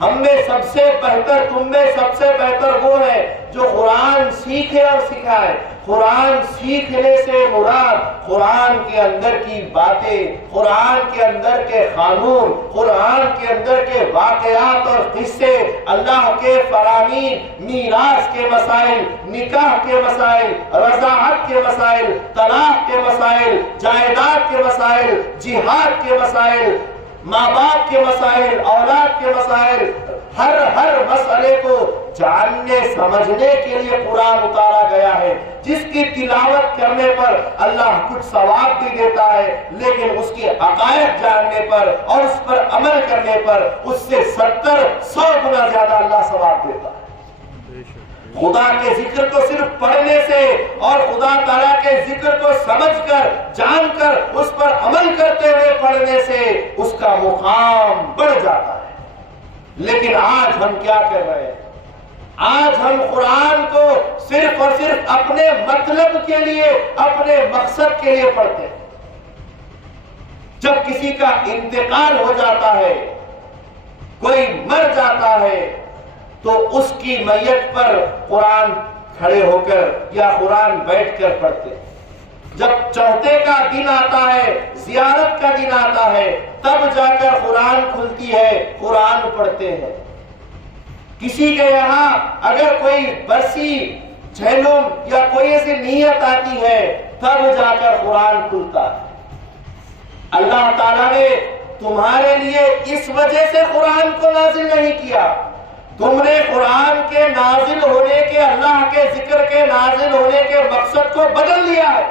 ہم میں سب سے بہتر، تم میں سب سے بہتر وہ ہے جو قرآن سیکھے اور سکھائے۔ قرآن سیکھنے سے مراد قرآن کے اندر کی باتیں، قرآن کے اندر کے قانون، قرآن کے اندر کے واقعات اور قصے، اللہ کے فرامین، میراث کے مسائل، نکاح کے مسائل، رضاعت کے مسائل، طلاق کے مسائل، جائیداد کے مسائل، جہاد کے مسائل، ماں باپ کے مسائل، اولاد کے مسائل، ہر مسئلے کو جاننے سمجھنے کے لیے قرآن اتارا گیا ہے، جس کی تلاوت کرنے پر اللہ کچھ ثواب بھی دیتا ہے، لیکن اس کی عقائد جاننے پر اور اس پر عمل کرنے پر اس سے 70-100 گنا زیادہ اللہ ثواب دیتا ہے۔ خدا کے ذکر کو صرف پڑھنے سے اور خدا تعالیٰ کے ذکر کو سمجھ کر، جان کر، اس پر عمل کرتے ہوئے پڑھنے سے اس کا مقام بڑھ جاتا ہے۔ لیکن آج ہم کیا کر رہے ہیں؟ آج ہم قرآن کو صرف اور صرف اپنے مطلب کے لیے، اپنے مقصد کے لیے پڑھتے ہیں۔ جب کسی کا انتقال ہو جاتا ہے، کوئی مر جاتا ہے، تو اس کی میت پر قرآن کھڑے ہو کر یا قرآن بیٹھ کر پڑھتے ہیں۔ جب چوتھے کا دن آتا ہے، زیارت کا دن آتا ہے، تب جا کر قرآن کھلتی ہے، قرآن پڑھتے ہیں۔ کسی کے یہاں اگر کوئی برسی، جھیلم یا کوئی ایسی نیت آتی ہے، تب جا کر قرآن کھلتا ہے۔ اللہ تعالیٰ نے تمہارے لیے اس وجہ سے قرآن کو نازل نہیں کیا۔ تم نے قرآن کے نازل ہونے کے، اللہ کے ذکر کے نازل ہونے کے مقصد کو بدل دیا ہے۔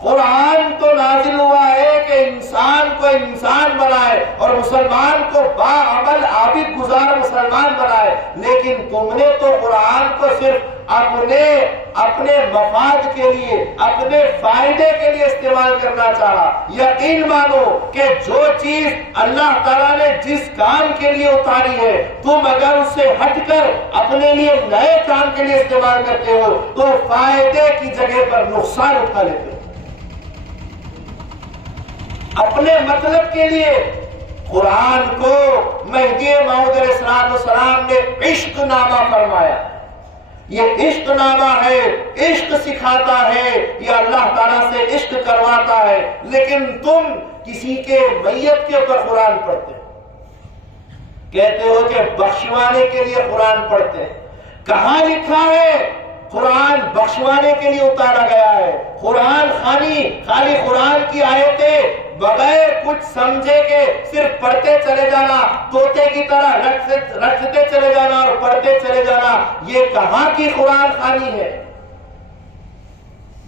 قرآن تو نازل ہوا ہے کہ انسان کو انسان بنائے اور مسلمان کو باعمل عابد گزار مسلمان بنائے، لیکن تم نے تو قرآن کو صرف اپنے مفاد کے لیے، اپنے فائدے کے لیے استعمال کرنا چاہا۔ یقین مانو کہ جو چیز اللہ تعالیٰ نے جس کام کے لیے اتاری ہے، تم اگر اس سے ہٹ کر اپنے لیے نئے کام کے لیے استعمال کرتے ہو تو فائدے کی جگہ پر نقصان اٹھا لیتے ہو۔ اپنے مطلب کے لیے قرآن کو مہدی موعود علیہ السلام نے عشق نامہ فرمایا۔ یہ عشق نامہ ہے، عشق سکھاتا ہے، یہ اللہ تعالیٰ سے عشق کرواتا ہے، لیکن تم کسی کے میت کے اوپر قرآن پڑھتے ہو، کہتے ہو کہ بخشوانے کے لیے قرآن پڑھتے ہیں۔ کہاں لکھا ہے قرآن بخشوانے کے لیے اتارا گیا ہے؟ قرآن خالی قرآن کی آیتیں بغیر کچھ سمجھے کے صرف پڑھتے چلے جانا، طوطے کی طرح رٹتے چلے جانا اور پڑھتے چلے جانا، یہ کہاں کی قرآن خوانی ہے؟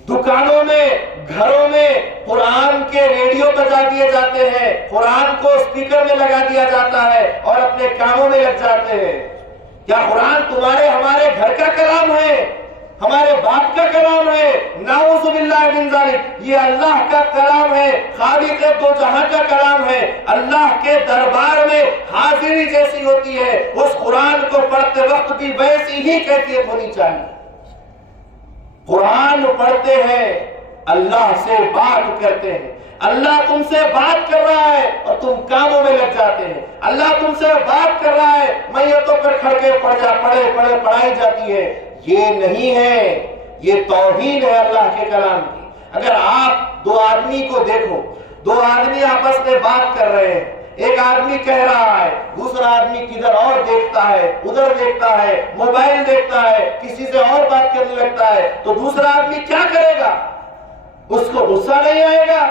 دکانوں میں، گھروں میں قرآن کے ریڈیو بجا دیے جاتے ہیں، قرآن کو اسپیکر میں لگا دیا جاتا ہے اور اپنے کاموں میں لگ جاتے ہیں۔ کیا قرآن تمہارے ہمارے گھر کا کلام ہے؟ ہمارے باپ کا کلام ہے؟ نعوذ باللہ من ذالک، یہ اللہ کا کلام ہے، خالق دو جہاں کا کلام ہے۔ اللہ کے دربار میں حاضری جیسی ہوتی ہے، اس قرآن کو پڑھتے وقت بھی ویسی ہی کیفیت ہونی چاہیے۔ قرآن پڑھتے ہیں، اللہ سے بات کرتے ہیں، اللہ تم سے بات کر رہا ہے اور تم کاموں میں لگ جاتے ہیں۔ اللہ تم سے بات کر رہا ہے، میتوں پر کھڑ کے پڑھائی جاتی ہے۔ یہ نہیں ہے، یہ توہین ہے اللہ کے کلام کی۔ اگر آپ دو آدمی کو دیکھو، دو آدمی آپس میں بات کر رہے ہیں، ایک آدمی کہہ رہا ہے، دوسرا آدمی کدھر اور دیکھتا ہے، ادھر دیکھتا ہے، موبائل دیکھتا ہے، کسی سے اور بات کرنے لگتا ہے، تو دوسرا آدمی کیا کرے گا؟ اس کو غصہ نہیں آئے گا؟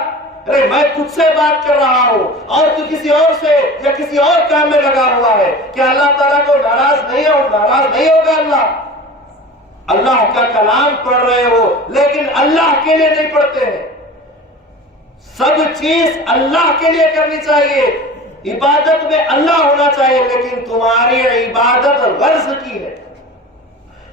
ارے میں تجھ سے بات کر رہا ہوں اور تو کسی اور سے یا کسی اور کام میں لگا ہوا ہے، کیا اللہ تعالیٰ کو ناراض نہیں ہوگا؟ اللہ کا کلام پڑھ رہے ہو لیکن اللہ کے لیے نہیں پڑھتے ہیں۔ سب چیز اللہ کے لیے کرنی چاہیے، عبادت میں اللہ ہونا چاہیے، لیکن تمہاری عبادت غرض کی ہے۔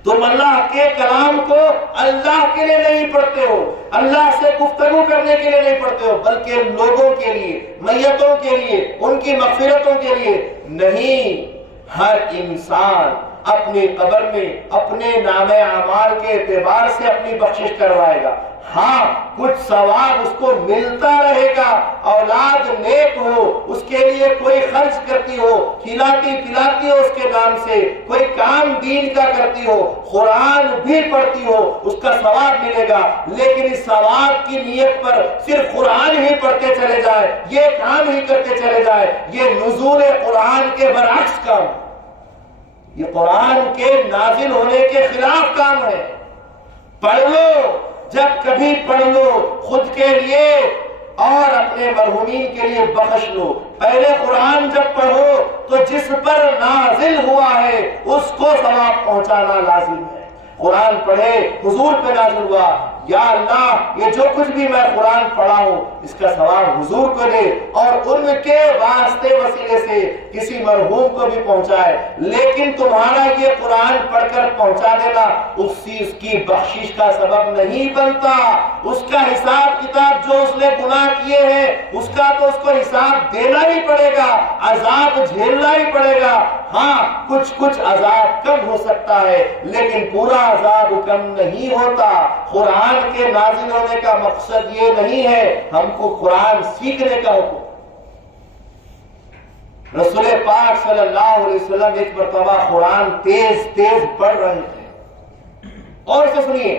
تم اللہ کے کلام کو اللہ کے لیے نہیں پڑھتے ہو، اللہ سے گفتگو کرنے کے لیے نہیں پڑھتے ہو، بلکہ لوگوں کے لیے، میتوں کے لیے، ان کی مغفرتوں کے لیے نہیں۔ ہر انسان اپنی قبر میں اپنے نام اعمال کے اعتبار سے اپنی بخشش کروائے گا۔ ہاں کچھ ثواب اس کو ملتا رہے گا، اولاد نیک ہو، اس کے لیے کوئی خرچ کرتی ہو، کھلاتی پلاتی ہو اس کے نام سے، کوئی کام دین کا کرتی ہو، قرآن بھی پڑھتی ہو، اس کا ثواب ملے گا۔ لیکن اس ثواب کی نیت پر صرف قرآن ہی پڑھتے چلے جائے، یہ کام ہی کرتے چلے جائے، یہ نزول قرآن کے برعکس کام، یہ قرآن کے نازل ہونے کے خلاف کام ہے۔ پڑھ لو، جب کبھی پڑھ لو، خود کے لیے اور اپنے مرحومین کے لیے بخش لو۔ پہلے قرآن جب پڑھو تو جس پر نازل ہوا ہے اس کو ثواب پہنچانا لازم ہے۔ قرآن پڑھے، حضور پہ نازل ہوا، یا اللہ یہ جو کچھ بھی میں قرآن پڑھا ہوں اس کا ثواب حضور کو دے، اور ان کے واسطے وسیلے سے کسی مرحوم کو بھی پہنچائے۔ لیکن تمہارا یہ قرآن پڑھ کر پہنچا دینا اس چیز کی بخشش کا سبب نہیں بنتا۔ اس کا حساب کتاب جو اس نے گناہ کیے ہیں اس کا تو اس کو حساب دینا ہی پڑے گا، عذاب جھیلنا ہی پڑے گا۔ ہاں کچھ عذاب کم ہو سکتا ہے لیکن پورا عذاب کم نہیں ہوتا۔ قرآن کے نازل ہونے کا مقصد یہ نہیں ہے ہم کو قرآن سیکھنے کا حکم۔ رسول پاک صلی اللہ علیہ وسلم ایک مرتبہ قرآن تیز تیز پڑھ رہے تھے، اور سے سنیے،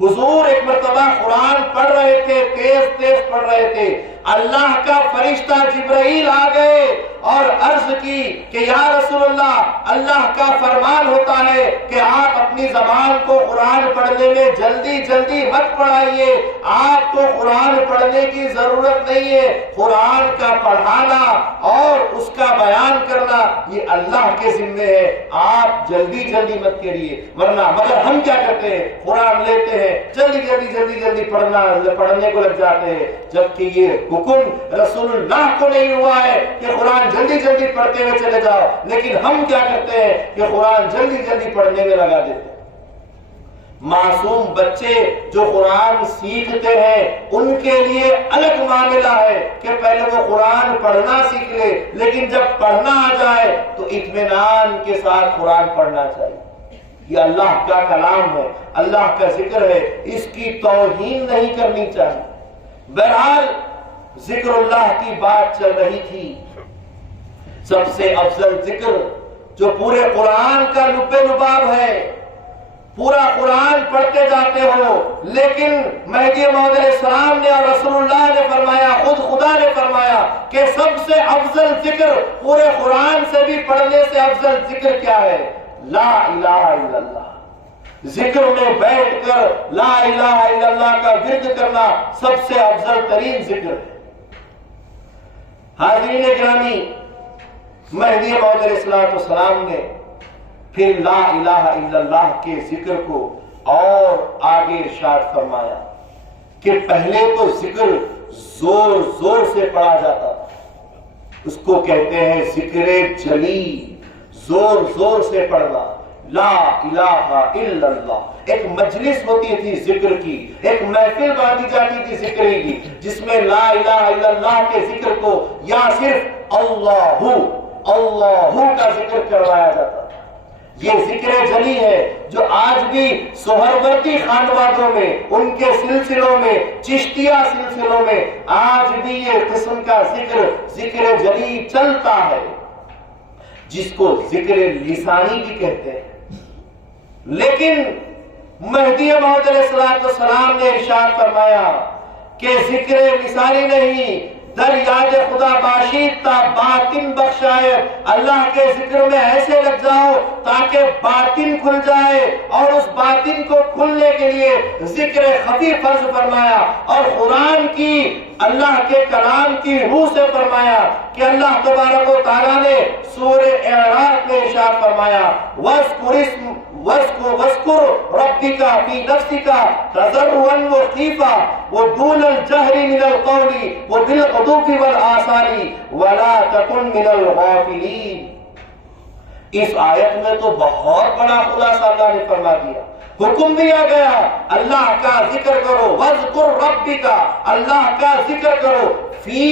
حضور ایک مرتبہ قرآن پڑھ رہے تھے، تیز تیز پڑھ رہے تھے، اللہ کا فرشتہ جبرائیل آ گئے اور عرض کی کہ یا رسول اللہ کا فرمان ہوتا ہے کہ آپ اپنی زبان کو قرآن پڑھنے میں جلدی جلدی مت پڑھائیے، آپ کو قرآن پڑھنے کی ضرورت نہیں ہے، قرآن کا پڑھانا اور اس کا بیان کرنا یہ اللہ کے ذمے ہے، آپ جلدی جلدی مت کریے۔ ورنہ مگر ہم کیا کرتے ہیں، قرآن لیتے ہیں، جلدی پڑھنے کو لگ جاتے ہیں، جبکہ یہ حکم رسول اللہ کو نہیں ہوا ہے کہ قرآن جلدی جلدی پڑھتے ہوئے چلے جاؤ، لیکن ہم کیا کرتے ہیں کہ قرآن جلدی جلدی پڑھنے میں لگا دیتے ہیں۔ معصوم بچے جو قرآن سیکھتے ہیں ان کے لیے الگ معاملہ ہے کہ پہلے وہ قرآن پڑھنا سیکھ لے، لیکن جب پڑھنا آ جائے تو اطمینان کے ساتھ قرآن پڑھنا چاہیے۔ یہ اللہ کا کلام ہے، اللہ کا ذکر ہے، اس کی توہین نہیں کرنی چاہیے۔ بہرحال ذکر اللہ کی بات چل رہی تھی۔ سب سے افضل ذکر جو پورے قرآن کا لب لباب ہے، پورا قرآن پڑھتے جاتے ہو، لیکن مہدی موعود علیہ السلام نے اور رسول اللہ نے فرمایا، خود خدا نے فرمایا کہ سب سے افضل ذکر پورے قرآن سے بھی پڑھنے سے افضل ذکر کیا ہے؟ لا الہ الا اللہ۔ ذکر میں بیٹھ کر لا الہ الا اللہ کا ورد کرنا سب سے افضل ترین ذکر ہے۔ حاضرین گرامی، مہدی موعود علیہ السلام نے پھر لا الہ الا اللہ کے ذکر کو اور آگے ارشاد فرمایا کہ پہلے تو ذکر زور زور سے پڑھا جاتا تھا، اس کو کہتے ہیں ذکر جلی، زور زور سے پڑھنا، لا الہ الا اللہ۔ ایک مجلس ہوتی تھی ذکر کی، ایک محفل باندھی جاتی تھی ذکر کی، جس میں لا الہ الا اللہ کے ذکر کو یا صرف اللہ کا ذکر کروایا جاتا تھا۔ یہ ذکر جلی ہے جو آج بھی سہروردی خانوادوں میں، ان کے سلسلوں میں، چشتیہ سلسلوں میں آج بھی یہ قسم کا ذکر جلی چلتا ہے، جس کو ذکر لسانی بھی کہتے ہیں۔ لیکن مہدی موعود علیہ السلام نے ارشاد فرمایا کہ ذکر لسانی نہیں، در یاد خدا باشید تا باطن بخشائے، اللہ کے ذکر میں ایسے لگ جاؤ تاکہ باطن کھل جائے، اور اس باطن کو کھلنے کے لیے ذکر خفی فرض فرمایا، اور قرآن کی، اللہ کے کلام کی روح سے فرمایا کہ اللہ تبارک و تعالیٰ نے سورہ اعراف میں ارشاد فرمایا وَاذْكُرْ رَبِّكَ فِي نَفْسِكَ تَضَرُّعًا وَخِيفَةً وَدُونَ الْجَهْرِ مِنَ الْقَوْلِ وَبِالْغُدُوِّ وَالْآصَالِ وَلَا تَكُنْ مِنَ الْغَافِلِينَ۔ اس آیت میں تو بہت بڑا خلاصہ اللہ نے فرما دیا، حکم دیا گیا اللہ کا ذکر کرو، وَاذْكُرْ رَبِّكَ، اللہ کا ذکر کرو، فی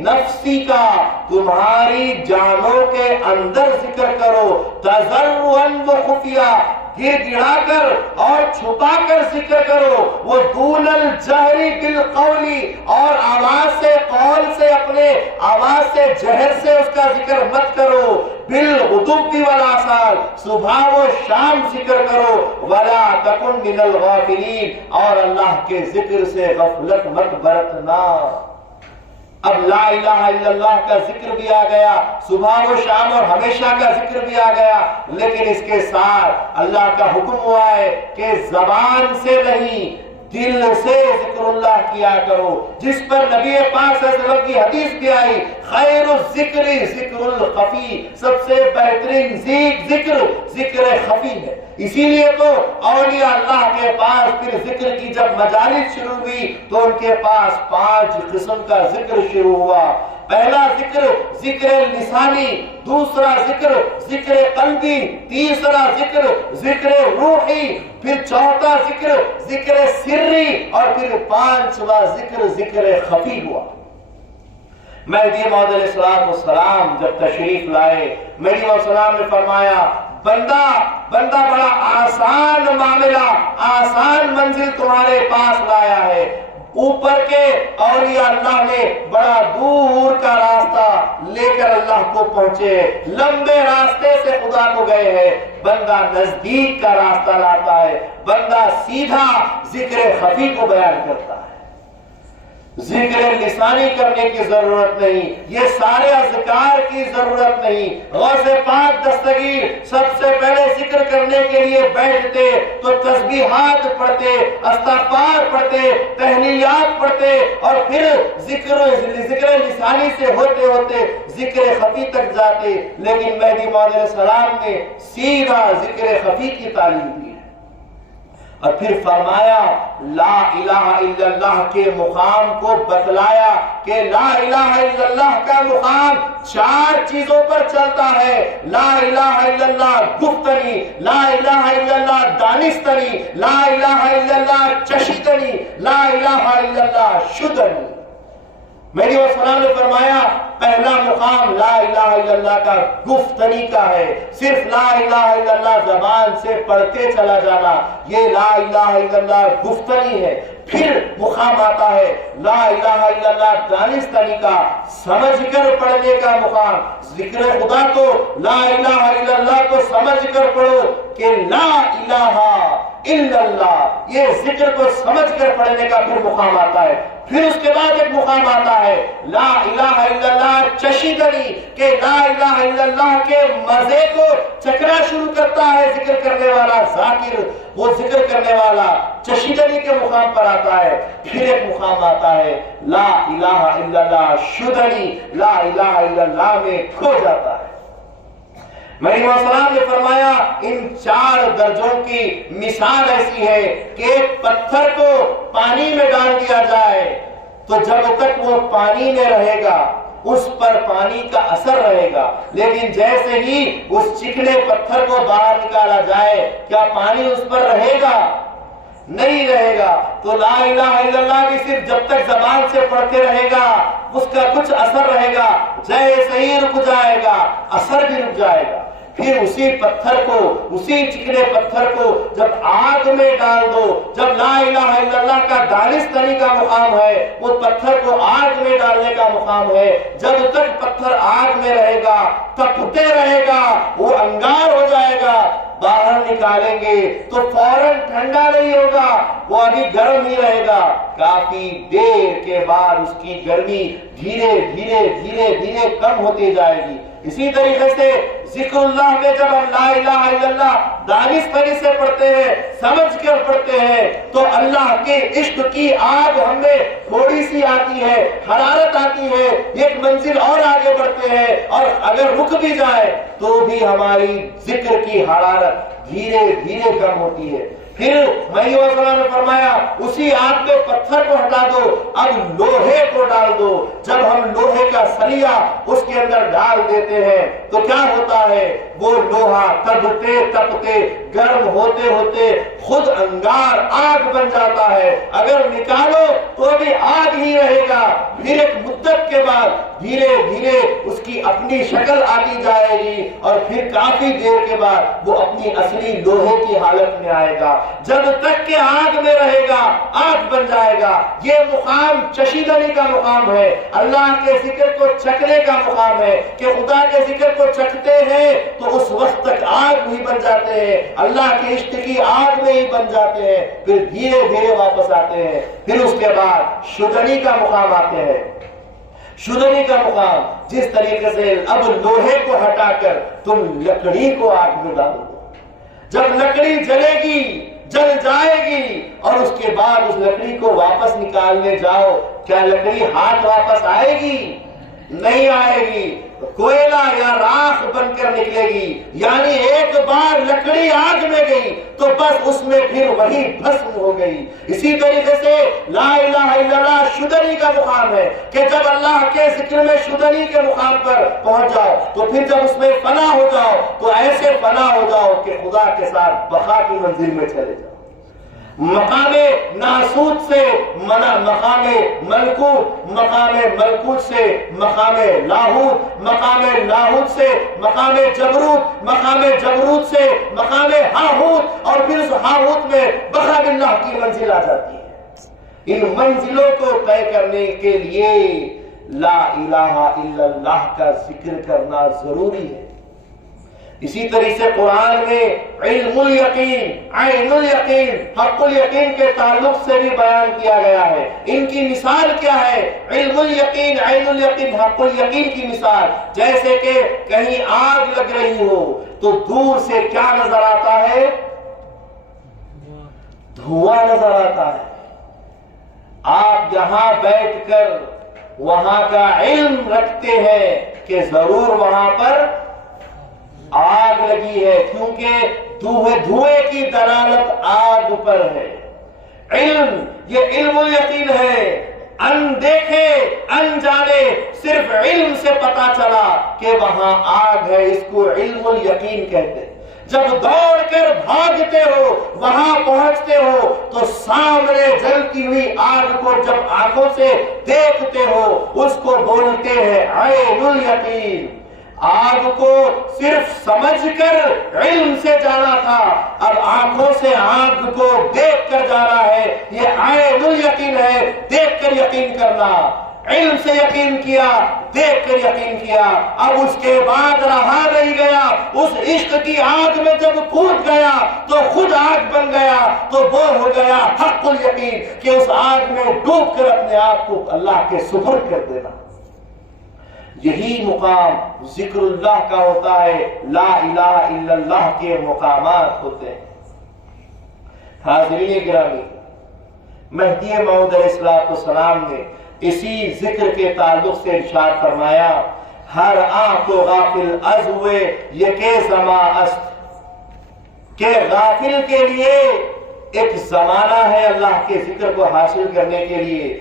نفسی کا، تمہاری جانوں کے اندر ذکر کرو، تضرعاً و خفیہ، گر گڑا کر اور چھپا کر ذکر کرو. وہ دون الجہری بالقولی، اور آواز سے، قول سے، اپنے آواز سے، جہر سے اس کا ذکر مت کرو. بالغدو والآصال، صبح و شام ذکر کرو. ولا تکن من الغافلین، اور اللہ کے ذکر سے غفلت مت برتنا. اب لا الہ الا اللہ کا ذکر بھی آ گیا، صبح و شام اور ہمیشہ کا ذکر بھی آ گیا، لیکن اس کے ساتھ اللہ کا حکم ہوا ہے کہ زبان سے نہیں دل سے ذکر اللہ کیا کرو، جس پر نبی پاک صلی اللہ علیہ وسلم کی حدیث بھی آئی، خیر الذکر ذکر الخفی، سب سے بہترین ذکر ذکر خفی ہے. اسی لیے تو اولیاء اللہ کے پاس پھر ذکر کی جب مجالس شروع ہوئی تو ان کے پاس 5 قسم کا ذکر شروع ہوا. پہلا ذکر ذکر لسانی، دوسرا ذکر ذکر قلبی، تیسرا ذکر ذکر روحی، پھر چوتھا ذکر ذکر سری، اور پھر 5واں ذکر ذکر خفی ہوا. مہدی موعود علیہ السلام جب تشریف لائے، مہدی موعود علیہ السلام نے فرمایا بندہ بڑا آسان معاملہ، آسان منزل تمہارے پاس لایا ہے. اوپر کے اولیاء اللہ نے بڑا دور کا راستہ لے کر اللہ کو پہنچے، لمبے راستے سے خدا کو گئے ہیں. بندہ نزدیک کا راستہ لاتا ہے، بندہ سیدھا ذکر خفی کو بیان کرتا ہے. ذکر لسانی کرنے کی ضرورت نہیں، یہ سارے اذکار کی ضرورت نہیں. غوث پاک دستگیر سب سے پہلے ذکر کرنے کے لیے بیٹھتے تو تسبیحات پڑھتے، استغفار پڑھتے، تہلیات پڑھتے، اور پھر ذکر لسانی سے ہوتے ہوتے ذکر خفی تک جاتے. لیکن مہدی موعود علیہ السلام نے سیدھا ذکر خفی کی تعلیم دی. اور پھر فرمایا لا الہ الا اللہ کے مقام کو بتلایا کہ لا الہ الا اللہ کا مقام 4 چیزوں پر چلتا ہے. لا الہ الا اللہ گفتنی، لا الہ الا اللہ دانستنی، لا الہ الا اللہ چشیدنی، لا الہ الا اللہ شدنی. میری والسلام نے فرمایا پہلا مقام لا الہ الا اللہ کا گفتنی کا ہے، صرف لا الہ الا اللہ زبان سے پڑھتے چلا جانا، یہ لا الہ الا اللہ گفتنی ہے. پھر مقام آتا ہے لا الہ الا اللہ دانستنی کا، سمجھ کر پڑھنے کا مقام. ذکر خدا کو، لا الہ الا اللہ کو سمجھ کر پڑھو کہ لا الہ الا اللہ، یہ ذکر کو سمجھ کر پڑھنے کا پھر مقام آتا ہے. پھر اس کے بعد ایک مقام آتا ہے لا الہ الا اللہ چشیدنی، کہ لا الہ الا اللہ کے مزے کو چکنا شروع کرتا ہے ذکر کرنے والا ذاکر، وہ ذکر کرنے والا چشیدنی کے مقام پر آتا ہے. پھر ایک مقام آتا ہے لا الہ الا اللہ شدنی، لا الہ الا اللہ میں کھو جاتا ہے. میری والسلام نے فرمایا ان 4 درجوں کی مثال ایسی ہے کہ ایک پتھر کو پانی میں ڈال دیا جائے تو جب تک وہ پانی میں رہے گا اس پر پانی کا اثر رہے گا، لیکن جیسے ہی اس چکنے پتھر کو باہر نکالا جائے کیا پانی اس پر رہے گا؟ نہیں رہے گا. تو لا الہ الا اللہ بھی صرف جب تک زبان سے پڑھتے رہے گا اس کا کچھ اثر رہے گا، جیسے ہی رک جائے گا اثر بھی رک جائے گا. پھر اسی پتھر کو، اسی چکنے پتھر کو جب آگ میں ڈال دو، جب لا الہ الا اللہ کا دانستنی کا مقام ہے، وہ پتھر کو آگ میں ڈالنے کا مقام ہے. جب تک پتھر آگ میں رہے گا تپتے رہے گا، وہ انگار ہو جائے گا. باہر نکالیں گے تو فوراً ٹھنڈا نہیں ہوگا، وہ ابھی گرم ہی رہے گا. کافی دیر کے بعد اس کی گرمی دھیرے دھیرے دھیرے دھیرے کم ہوتی جائے گی. اسی طریقے سے ذکر اللہ میں جب ہم لا الہ الا اللہ دانستنی سے پڑھتے ہیں، سمجھ کر پڑھتے ہیں، تو اللہ کے عشق کی آگ ہمیں تھوڑی سی آتی ہے، حرارت آتی ہے، ایک منزل اور آگے بڑھتے ہیں، اور اگر رک بھی جائے تو بھی ہماری ذکر کی حرارت دھیرے دھیرے کم ہوتی ہے. پھر مہدی علیہ السلام نے فرمایا اسی آگ میں پتھر کو ہٹا دو، اب لوہے کو ڈال دو. جب ہم لوہے کا سریا اس کے اندر ڈال دیتے ہیں تو کیا ہوتا ہے، وہ لوہا تپتے تپتے گرم ہوتے ہوتے خود انگار آگ بن جاتا ہے. اگر نکالو تو بھی آگ ہی رہے گا. پھر ایک مدت مدت کے بعد دھیرے دھیرے اس کی اپنی شکل آتی جائے گی اور پھر کافی دیر کے بعد وہ اپنی اصلی لوہے کی حالت میں آئے گا. جب تک کہ آگ میں رہے گا آگ بن جائے گا. یہ مقام چشیدنی کا مقام ہے, اللہ کے ذکر کو چکھنے کا مقام ہے کہ خدا کے ذکر کو چکھتے ہیں تو اس وقت تک آگ ہی بن جاتے ہیں, اللہ کے عشق کی آگ میں ہی بن جاتے ہیں, پھر دھیرے دھیرے واپس آتے ہیں. پھر اس کے بعد شدنی کا مقام آتے ہیں. شدنی کا مقام جس طریقے سے اب لوہے کو ہٹا کر تم لکڑی کو آگ میں ڈالو, جب لکڑی جلے گی جل جائے گی اور اس کے بعد اس لکڑی کو واپس نکالنے جاؤ, کیا لکڑی ہاتھ واپس آئے گی؟ نہیں آئے گی. کوئلہ یا راکھ بن کر نکلے گی. یعنی ایک بار لکڑی آگ میں گئی تو بس اس میں پھر وہی بھسم ہو گئی. اسی طریقے سے لا الہ الا اللہ شدنی کا مقام ہے کہ جب اللہ کے ذکر میں شدنی کے مقام پر پہنچ جاؤ تو پھر جب اس میں فنا ہو جاؤ تو ایسے فنا ہو جاؤ کہ خدا کے ساتھ بقا کی منزل میں چلے جاؤ. مقام ناسوت سے مقام ملکوت, مقام ملکوت سے مقام لاہوت, مقام لاہوت سے مقام جبروت, مقام جبروت سے مقام ہاہوت, اور پھر اس ہاہوت میں بقا باللہ کی منزل آ جاتی ہے. ان منزلوں کو طے کرنے کے لیے لا الہ الا اللہ کا ذکر کرنا ضروری ہے. اسی طریقے سے قرآن میں علم الیقین, عین الیقین, حق الیقین کے تعلق سے بھی بیان کیا گیا ہے. ان کی مثال کیا ہے؟ علم الیقین, عین الیقین, حق الیقین کی مثال جیسے کہ کہیں آگ لگ رہی ہو تو دور سے کیا نظر آتا ہے؟ دھواں نظر آتا ہے. آپ یہاں بیٹھ کر وہاں کا علم رکھتے ہیں کہ ضرور وہاں پر آگ لگی ہے, کیونکہ دھوئے کی دلالت آگ پر ہے. علم, یہ علم الیقین ہے. اندیکھے انجانے صرف علم سے پتا چلا کہ وہاں آگ ہے, اس کو علم الیقین کہتے ہیں. جب دوڑ کر بھاگتے ہو وہاں پہنچتے ہو تو سامنے جلتی ہوئی آگ کو جب آنکھوں سے دیکھتے ہو اس کو بولتے ہیں عین الیقین. آگ کو صرف سمجھ کر علم سے جانا تھا, اب آنکھوں سے آگ کو دیکھ کر جانا ہے. یہ عین الیقین ہے, دیکھ کر یقین کرنا. علم سے یقین کیا, دیکھ کر یقین کیا, اب اس کے بعد رہا نہیں گیا. اس عشق کی آگ میں جب کود گیا تو خود آگ بن گیا, تو وہ ہو گیا حق الیقین کہ اس آگ میں ڈوب کر اپنے آپ کو اللہ کے سپرد کر دینا. یہی مقام ذکر اللہ کا ہوتا ہے, لا الہ الا اللہ کے مقامات ہوتے ہیں. حاضرین گرامی, مہدی موعود علیہ السلام نے اسی ذکر کے تعلق سے ارشاد فرمایا ہر آنکھ کو غافل از ہوئے یہ کہ زماں است, کہ غافل کے لیے ایک زمانہ ہے اللہ کے ذکر کو حاصل کرنے کے لیے.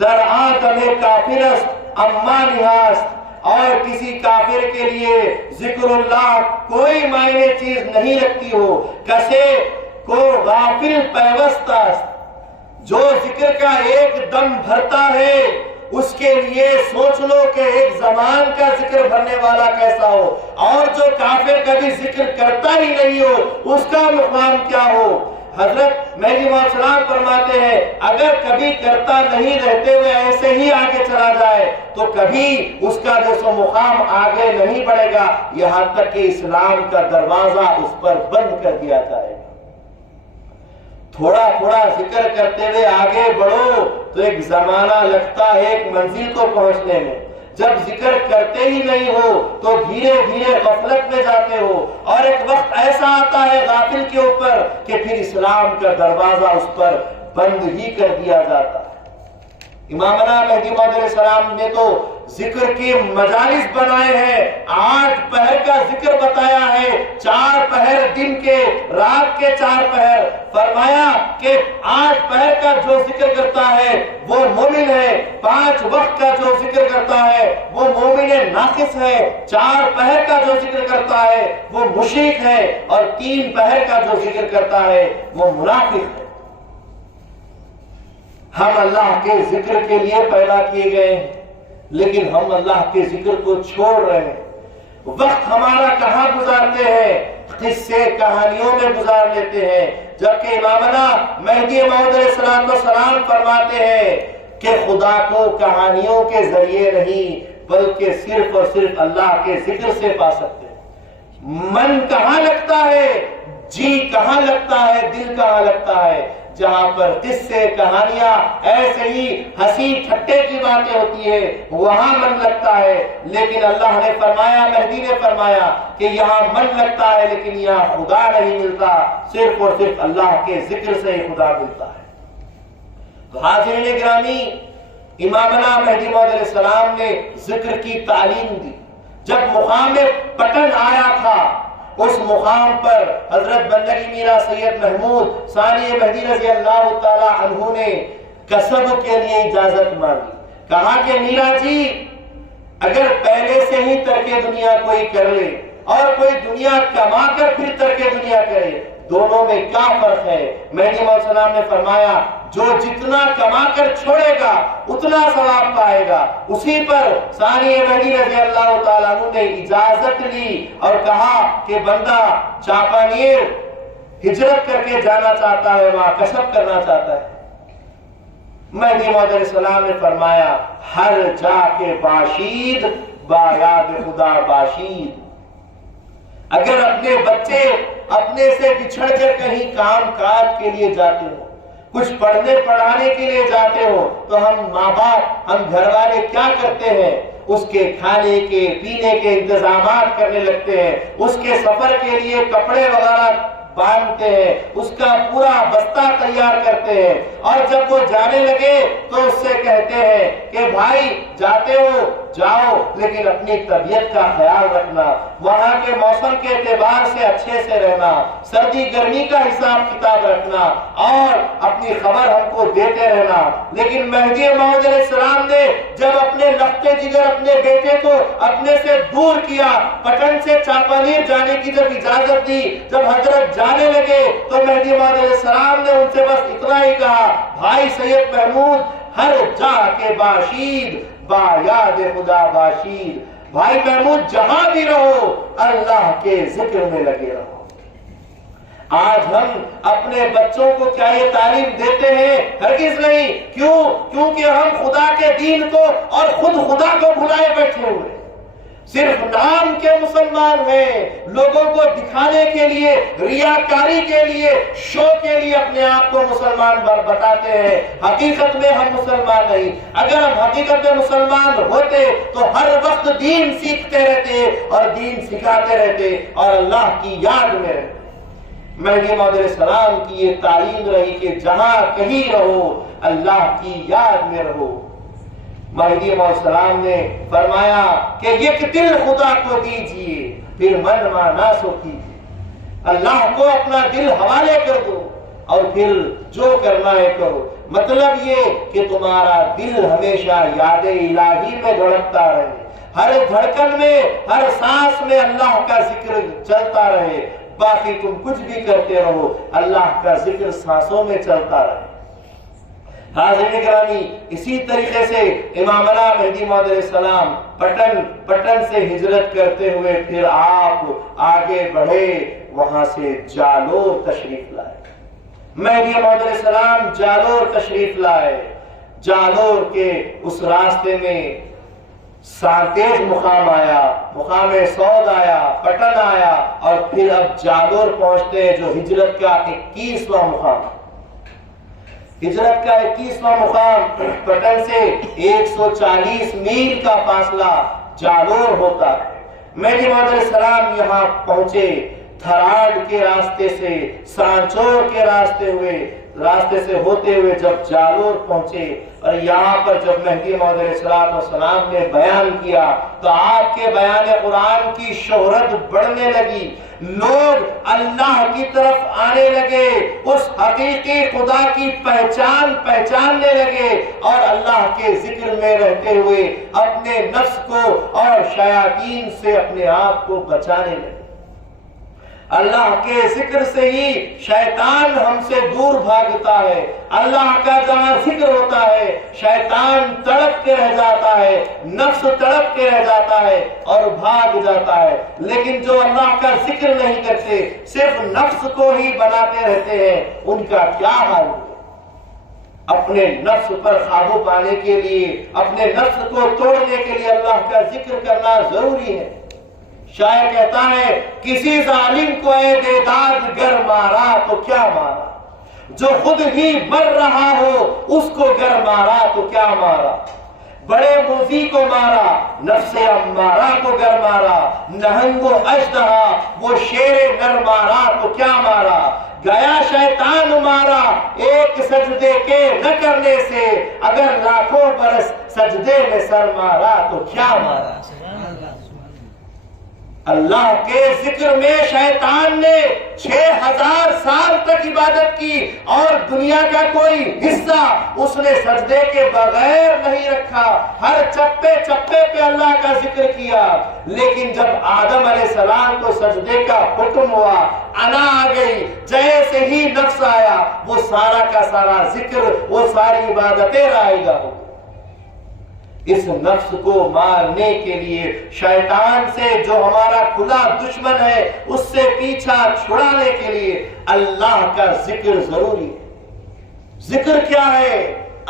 در آدم کافر است اما نہاست, اور کسی کافر کے لیے ذکر اللہ کوئی معنی چیز نہیں رکھتی ہو. کسے کو غافل پیوست است, جو ذکر کا ایک دم بھرتا ہے اس کے لیے سوچ لو کہ ایک زمان کا ذکر بھرنے والا کیسا ہو, اور جو کافر کبھی ذکر کرتا ہی نہیں ہو اس کا مقام کیا ہو. حضرت مہدی موعود السلام فرماتے ہیں اگر کبھی کرتا نہیں رہتے ہوئے ایسے ہی آگے چلا جائے تو کبھی اس کا جو مقام آگے نہیں بڑھے گا, یہاں تک کہ اسلام کا دروازہ اس پر بند کر دیا جائے گا. تھوڑا تھوڑا ذکر کرتے ہوئے آگے بڑھو تو ایک زمانہ لگتا ہے ایک منزل کو پہنچنے میں. جب ذکر کرتے ہی نہیں ہو تو دھیرے دھیرے غفلت میں جاتے ہو, اور ایک وقت ایسا آتا ہے غافل کے اوپر کہ پھر اسلام کا دروازہ اس پر بند ہی کر دیا جاتا ہے. امامنا مہدی موعود علیہ السلام نے تو ذکر کے مجالس بنائے ہیں, 8 پہر کا ذکر بتایا ہے, 4 پہر دن کے, رات کے 4 پہر. فرمایا کہ 8 پہر کا جو ذکر کرتا ہے وہ مومن ہے, 5 وقت کا جو ذکر کرتا ہے وہ مومن ناقص ہے, 4 پہر کا جو ذکر کرتا ہے وہ مشرک ہے, اور 3 پہر کا جو ذکر کرتا ہے وہ منافق ہے. ہم اللہ کے ذکر کے لیے پیدا کیے گئے ہیں, لیکن ہم اللہ کے ذکر کو چھوڑ رہے ہیں. وقت ہمارا کہاں گزارتے ہیں؟ قصے کہانیوں میں گزار لیتے ہیں. جبکہ امامنا مہدی موعود علیہ السلام فرماتے ہیں کہ خدا کو کہانیوں کے ذریعے نہیں بلکہ صرف اور صرف اللہ کے ذکر سے پا سکتے ہیں. من کہاں لگتا ہے، جی کہاں لگتا ہے، دل کہاں لگتا ہے؟ جہاں پر قصے کہانیاں ایسے ہی ہنسی ٹھٹے کی باتیں ہوتی ہے وہاں من لگتا ہے. لیکن اللہ نے فرمایا، مہدی نے فرمایا کہ یہاں من لگتا ہے لیکن یہاں خدا نہیں ملتا، صرف اور صرف اللہ کے ذکر سے ہی خدا ملتا ہے. تو حاضرین گرامی، امامنا مہدی موعود علیہ السلام نے ذکر کی تعلیم دی. جب مقام پٹن آیا تھا، اس مقام پر حضرت بندگی میرا سید محمود ثانی مہدی رضی اللہ تعالی عنہ نے کسب کے لیے اجازت مانگی. کہا کہ میرا جی اگر پہلے سے ہی ترک دنیا کوئی کر لے اور کوئی دنیا کما کر پھر ترک دنیا کرے، دونوں میں کیا فرق ہے؟ مہدی موعود السلام نے فرمایا جو جتنا کما کر چھوڑے گا اتنا ثواب پائے گا. اسی پر ثانی مہدی رضی اللہ تعالیٰ عنہ نے اجازت لی اور کہا کہ بندہ چاپانیر ہجرت کر کے جانا چاہتا ہے، وہاں کسب کرنا چاہتا ہے. مہدی موعود علیہ السلام نے فرمایا ہر جا کے باشید با یاد خدا باشید. اگر اپنے بچے اپنے سے بچھڑ کر کہیں کام کاج کے لیے جاتے ہو، کچھ پڑھنے پڑھانے کے لیے جاتے ہو، تو ہم ماں باپ، ہم گھر والے کیا کرتے ہیں؟ اس کے کھانے کے پینے کے انتظامات کرنے لگتے ہیں، اس کے سفر کے لیے کپڑے وغیرہ باندھتے ہیں، اس کا پورا بستہ تیار کرتے ہیں. اور جب وہ جانے لگے تو اس سے کہتے ہیں کہ بھائی جاتے ہو جاؤ لیکن اپنی طبیعت کا خیال رکھنا، وہاں کے موسم کے اعتبار سے اچھے سے رہنا، سردی گرمی کا حساب کتاب رکھنا اور اپنی خبر ہم کو دیتے رہنا. لیکن مہدی موعود علیہ السلام نے جب اپنے لخت جگر اپنے بیٹے کو اپنے سے دور کیا، پٹن سے چاپانیر جانے کی جب اجازت دی، جب حضرت جانے لگے تو مہدی موعود علیہ السلام نے ان سے بس اتنا ہی کہا بھائی سید محمود ہر جا کے باشید با یاد خدا باشید. بھائی محمود جہاں بھی رہو اللہ کے ذکر میں لگے رہو. آج ہم اپنے بچوں کو کیا یہ تعلیم دیتے ہیں؟ ہرگز نہیں. کیوں؟ کیونکہ ہم خدا کے دین کو اور خود خدا کو بھلائے بیٹھے ہوئے، صرف نام کے مسلمان ہیں، لوگوں کو دکھانے کے لیے، ریاکاری کے لیے، شو کے لیے اپنے آپ کو مسلمان بتاتے ہیں. حقیقت میں ہم مسلمان نہیں. اگر ہم حقیقت میں مسلمان ہوتے تو ہر وقت دین سیکھتے رہتے اور دین سکھاتے رہتے اور اللہ کی یاد میں رہتے. مہدی موعود علیہ السلام کی یہ تعلیم رہی کہ جہاں کہیں رہو اللہ کی یاد میں رہو. مہدی موعود السلام نے فرمایا کہ ایک دل خدا کو دیجئے پھر من مانا سو کیجئے. اللہ کو اپنا دل حوالے کر دو اور پھر جو کرنا ہے کرو. مطلب یہ کہ تمہارا دل ہمیشہ یاد الہی میں دھڑکتا رہے، ہر دھڑکن میں، ہر سانس میں اللہ کا ذکر چلتا رہے. باقی تم کچھ بھی کرتے رہو، اللہ کا ذکر سانسوں میں چلتا رہے. حاضرین گرامی، اسی طریقے سے امامنا مہدی موعود علیہ السلام پٹن سے ہجرت کرتے ہوئے پھر آپ آگے بڑھے، وہاں سے جالور تشریف لائے. مہدی موعود علیہ السلام جالور تشریف لائے. جالور کے اس راستے میں سانتیز مقام آیا، مقام سعود آیا، پٹن آیا اور پھر اب جالور پہنچتے ہیں جو ہجرت کا 21واں مقام. ہجرت کا 21واں مقام پٹن سے 140 میل کا فاصلہ جالور ہوتا ہے. مہدی موعود علیہ السلام یہاں پہنچے، تھراڈ کے راستے سے، سانچور کے راستے سے ہوتے ہوئے جب جالور پہنچے اور یہاں پر جب مہدی موعود علیہ السلام نے بیان کیا تو آپ کے بیان قرآن کی شہرت بڑھنے لگی. لوگ اللہ کی طرف آنے لگے، اس حقیقی خدا کی پہچاننے لگے اور اللہ کے ذکر میں رہتے ہوئے اپنے نفس کو اور شیاطین سے اپنے آپ کو بچانے لگے. اللہ کے ذکر سے ہی شیطان ہم سے دور بھاگتا ہے. اللہ کا جہاں ذکر ہوتا ہے شیطان تڑپ کے رہ جاتا ہے, نفس تڑپ کے رہ جاتا ہے اور بھاگ جاتا ہے. لیکن جو اللہ کا ذکر نہیں کرتے, صرف نفس کو ہی بناتے رہتے ہیں, ان کا کیا حال ہے؟ اپنے نفس پر قابو پانے کے لیے, اپنے نفس کو توڑنے کے لیے اللہ کا ذکر کرنا ضروری ہے. شاعر کہتا ہے کسی ظالم کو اے دیداد گر مارا تو کیا مارا, جو خود ہی مر رہا ہو اس کو گر مارا تو کیا مارا. بڑے موذی کو مارا, نفس امارہ کو گر مارا, نہنگ و اژدہا وہ شیر نر مارا تو کیا مارا. گیا شیطان مارا ایک سجدے کے نہ کرنے سے, اگر لاکھوں برس سجدے میں سر مارا تو کیا مارا. اللہ کے ذکر میں شیطان نے 6000 سال تک عبادت کی اور دنیا کا کوئی حصہ اس نے سجدے کے بغیر نہیں رکھا. ہر چپے چپے پہ اللہ کا ذکر کیا. لیکن جب آدم علیہ السلام کو سجدے کا حکم ہوا, انا آ گئی, جیسے ہی نفس آیا وہ سارا کا سارا ذکر, وہ ساری عبادتیں رائگاں ہو. اس نفس کو مارنے کے لیے شیطان سے جو ہمارا کھلا دشمن ہے اس سے پیچھا چھڑانے کے لیے اللہ کا ذکر ضروری ہے. ذکر کیا ہے؟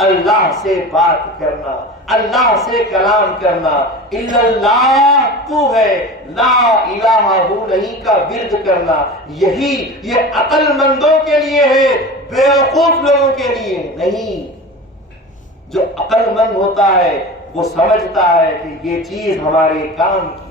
اللہ سے بات کرنا, اللہ سے کلام کرنا. الا اللہ تو ہے, لا الہ ہو نہیں کا ورد کرنا. یہی یہ عقل مندوں کے لیے ہے, بیوقوف لوگوں کے لیے نہیں. جو عقل مند ہوتا ہے وہ سمجھتا ہے کہ یہ چیز ہمارے کام کی.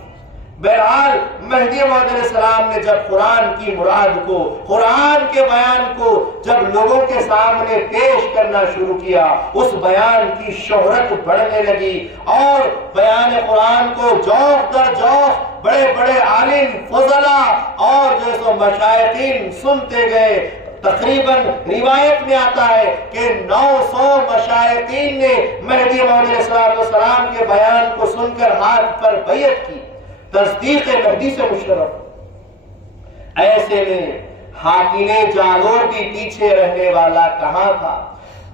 بہرحال مہدی موعود علیہ السلام نے جب قرآن کی مراد کو, قرآن کے بیان کو جب لوگوں کے سامنے پیش کرنا شروع کیا, اس بیان کی شہرت بڑھنے لگی اور بیان قرآن کو جوق در جوق بڑے بڑے عالم, فضلاء اور جو سو مشائخین سنتے گئے. تقریباً روایت میں آتا ہے کہ 900 مشائخین نے مہدی موعود علیہ السلام کے بیان کو سن کر ہاتھ پر بیعت کی, تصدیق مہدی سے مشرف. ایسے میں حاکم جالور بھی پیچھے رہنے والا کہاں تھا.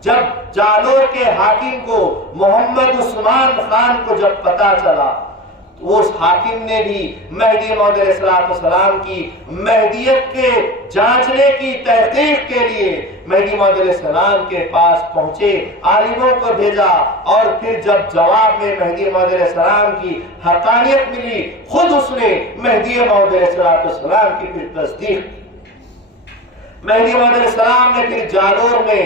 جب جالور کے حاکم کو محمد عثمان خان کو جب پتا چلا تو اس حاکم نے بھی مہدی موعود علیہ السلام کی مہدیت کے جانچنے کی تحقیق کے لیے مہدی موعود علیہ السلام کے پاس پہنچے, عالموں کو بھیجا اور پھر جب جواب میں مہدی موعود علیہ السلام کی حقانیت ملی, خود اس نے مہدی موعود علیہ السلام کی پھر تصدیق کی. مہدی موعود علیہ السلام نے پھر جالور میں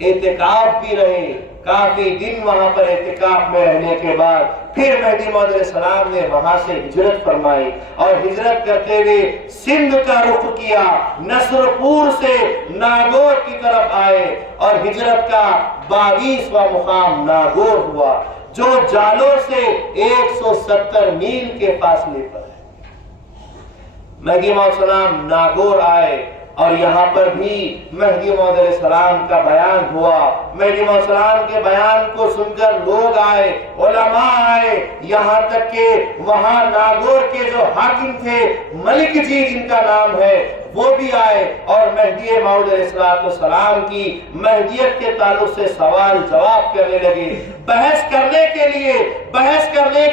اعتکاف بھی رہے. کافی دن وہاں پر اعتکاف میں رہنے کے بعد پھر مہدی موعود علیہ السلام نے وہاں سے ہجرت فرمائی اور ہجرت کرتے ہوئے سندھ کا رخ کیا. نصر پور سے ناگور کی طرف آئے اور ہجرت کا 22واں مقام ناگور ہوا, جو جالور سے 170 میل کے فاصلے پر ہے. مہدی موعود علیہ السلام ناگور آئے اور یہاں پر بھی مہدی موعود علیہ السلام کا بیان ہوا. مہدی موعود علیہ السلام کے بیان کو سن کر لوگ آئے, علماء آئے, یہاں تک کہ وہاں ناگور کے جو حاکم تھے ملک جی جن کا نام ہے وہ بھی آئے اور مہدی موعود علیہ السلام کی مہدیت کے تعلق سے سوال جواب کرنے لگے. بحث کرنے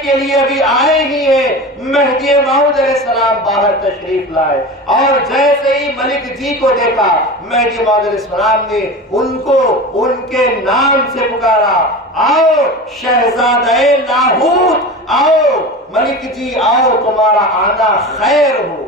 کے لیے ابھی آئے ہی ہیں. مہدی موعود علیہ السلام باہر تشریف لائے اور جیسے ہی ملک جی کو دیکھا مہدی موعود علیہ السلام نے ان کو ان کے نام سے پکارا, آؤ شہزادہ لاہوت, آؤ ملک جی آؤ, تمہارا آنا خیر ہو.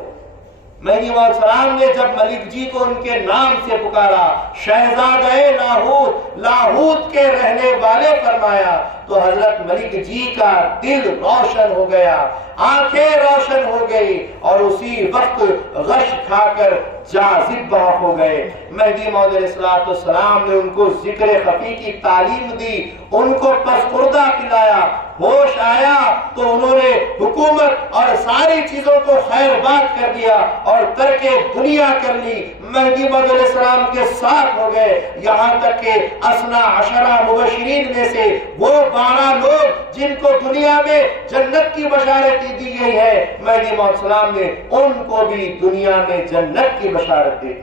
مہدی موعود علیہ السلام نے جب ملک جی کو ان کے نام سے پکارا, شہزادہ لاہوت, لاہوت کے رہنے والے فرمایا, تو حضرت ملک جی کا دل روشن ہو گیا, آنکھیں روشن ہو گئی اور اسی وقت غش کھا کر جاذب ہو گئے. مہدی موعود علیہ السلام نے ان کو ذکر خفی کی تعلیم دی, ان کو پسخوردہ لایا، ہوش آیا تو انہوں نے حکومت اور ساری چیزوں کو خیر بات کر دیا اور ترک دنیا کر لی، مہدی موعود علیہ السلام کے ساتھ ہو گئے، یہاں تک کہ اثنا عشرہ مبشرین میں سے وہ 12 لوگ جن کو دنیا میں جنت کی بشارت دی گئی ہے، مہدی موعود علیہ السلام نے ان کو بھی دنیا میں جنت کی بشارت دی۔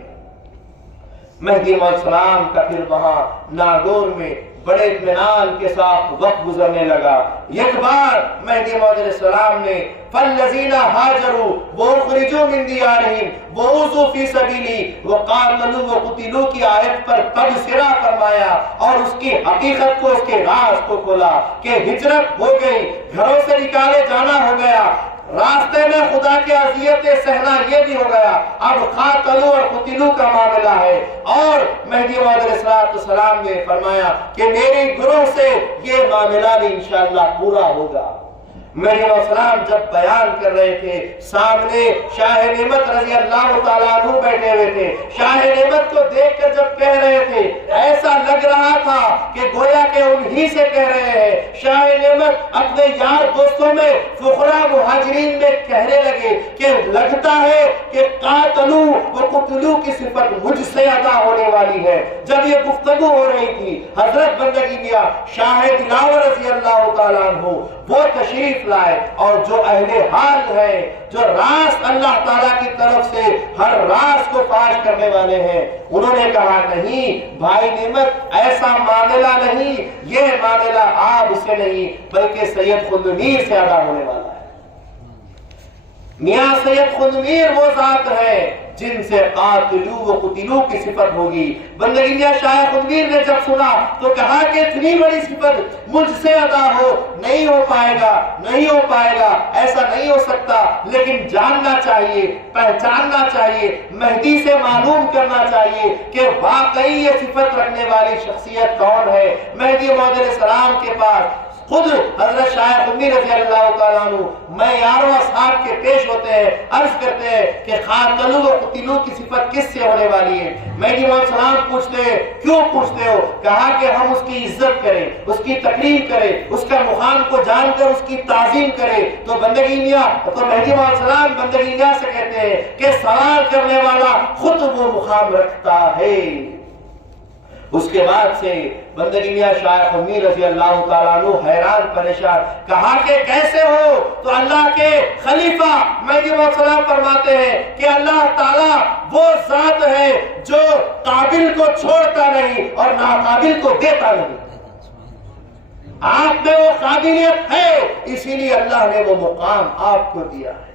مہدی موعود علیہ السلام کا پھر وہاں ناگور میں بڑے اطمینان کے ساتھ وقت گزرنے لگا۔ ایک بار مہدی موعود علیہ السلام نے فالذین ہاجروا واخرجوا من دیارہم وأوذوا فی سبیلی وقاتلوا وقتلوا کی آیت پر تبصرہ فرمایا اور اس کی حقیقت کو، اس کے راز کو کھولا کہ ہجرت ہو گئی، گھروں سے نکالے جانا ہو گیا، راستے میں خدا کے اذیتیں سہنا یہ بھی ہو گیا، اب قاتلوا اور قتلوا کا معاملہ ہے۔ اور مہدی موعود علیہ السلام نے فرمایا کہ میری گروہ سے یہ معاملہ بھی انشاءاللہ پورا ہوگا۔ مہدی موعود علیہ السلام جب بیان کر رہے تھے، سامنے شاہ نعمت رضی اللہ تعالیٰ عنہ بیٹھے ہوئے تھے، شاہ نعمت کو دیکھ کر جب کہہ رہے تھے ایسا لگ رہا تھا کہ گویا کہ انہی سے کہہ رہے ہیں۔ شاہ نعمت اپنے یار دوستوں میں فقراء مہاجرین میں کہنے لگے کہ لگتا ہے کہ قاتلو و قتلو کی صفت مجھ سے ادا ہونے والی ہے۔ جب یہ گفتگو ہو رہی تھی، حضرت بندگی میاں شاہ دلاور رضی اللہ تعالیٰ عنہ وہ تشریف لائے اور جو اہل حال ہے، جو راست اللہ تعالیٰ کی طرف سے ہر راز کو فاش کرنے والے ہیں، انہوں نے کہا نہیں بھائی نعمت ایسا معاملہ نہیں، یہ معاملہ آپ سے نہیں بلکہ سید خندمیر سے ادا ہونے والا ہے۔ میاں سید خندمیر وہ ذات ہے جن سے قاتلو و قتلو کی صفت ہوگی۔ بندگی میاں شاہ خندمیر نے جب سنا تو کہا کہ اتنی بڑی صفت مجھ سے ادا ہو، نہیں ہو پائے گا، نہیں ہو پائے گا، ایسا نہیں ہو سکتا، لیکن جاننا چاہیے، پہچاننا چاہیے، مہدی سے معلوم کرنا چاہیے کہ واقعی یہ صفت رکھنے والی شخصیت کون ہے۔ مہدی موعود علیہ السلام کے پاس خود حضرت شاہ خندمیر رضی اللہ تعالیٰ عنہ معیاروں اصحاب کے پیش ہوتے ہیں، عرض کرتے ہیں کہ قاتلو و قتلو کی صفت کس سے ہونے والی ہے؟ مہدی موعود علیہ السلام پوچھتے ہیں کیوں پوچھتے ہو؟ کہا کہ ہم اس کی عزت کریں، اس کی تکریم کریں، اس کا مقام کو جان کر اس کی تعظیم کریں۔ تو بندگی میاں تو مہدی موعود علیہ السلام بندگی میاں سے کہتے ہیں کہ سوال کرنے والا خود وہ مقام رکھتا ہے۔ اس کے بعد سے بندگی میاں شاہ خندمیر رضی اللہ تعالیٰ عنہ حیران پریشان، کہا کہ کیسے ہو؟ تو اللہ کے خلیفہ مہدی موعود علیہ السلام فرماتے ہیں کہ اللہ تعالیٰ وہ ذات ہے جو قابل کو چھوڑتا نہیں اور ناقابل کو دیتا نہیں۔ آپ میں وہ قابلیت ہے، اسی لیے اللہ نے وہ مقام آپ کو دیا ہے۔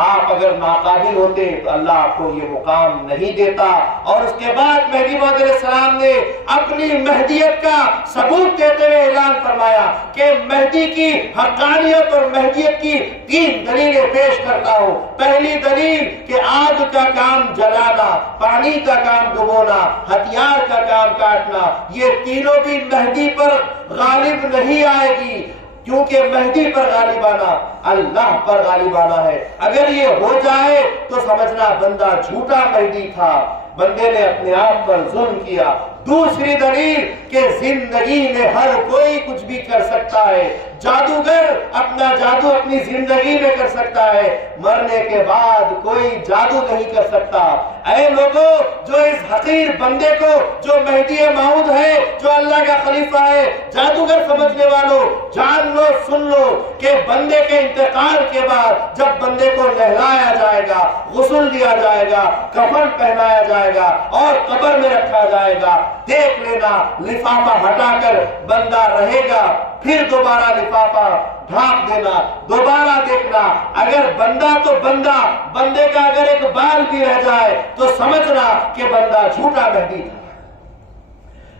آپ اگر ناقابل ہوتے تو اللہ آپ کو یہ مقام نہیں دیتا۔ اور اس کے بعد مہدی موعود علیہ السلام نے اپنی مہدیت کا ثبوت دیتے ہوئے اعلان فرمایا کہ مہدی کی حقانیت اور مہدیت کی 3 دلیلیں پیش کرتا ہوں۔ پہلی دلیل کہ آگ کا کام جلانا، پانی کا کام ڈبونا، ہتھیار کا کام کاٹنا، یہ تینوں بھی مہدی پر غالب نہیں آئے گی، کیونکہ مہدی پر غالبانہ اللہ پر غالبانہ ہے۔ اگر یہ ہو جائے تو سمجھنا بندہ جھوٹا مہدی تھا، بندے نے اپنے آپ پر ظلم کیا۔ دوسری دلیل کہ زندگی میں ہر کوئی کچھ بھی کر سکتا ہے، جادوگر اپنا جادو اپنی زندگی میں کر سکتا ہے، مرنے کے بعد کوئی جادو نہیں کر سکتا۔ اے لوگوں جو اس حقیر بندے کو جو مہدی موعود ہے، جو اللہ کا خلیفہ ہے، جادوگر سمجھنے والوں جان لو، سن لو کہ بندے کے انتقال کے بعد جب بندے کو نہلایا جائے گا، غسل دیا جائے گا، کفن پہنایا جائے گا اور قبر میں رکھا جائے گا، دیکھ لینا لفافہ ہٹا کر بندہ رہے گا، پھر دوبارہ لفافہ ڈھانپ دینا، دوبارہ دیکھنا، اگر بندہ تو بندہ، بندے کا اگر ایک بال بھی رہ جائے تو سمجھنا کہ بندہ جھوٹا مہدی تھا۔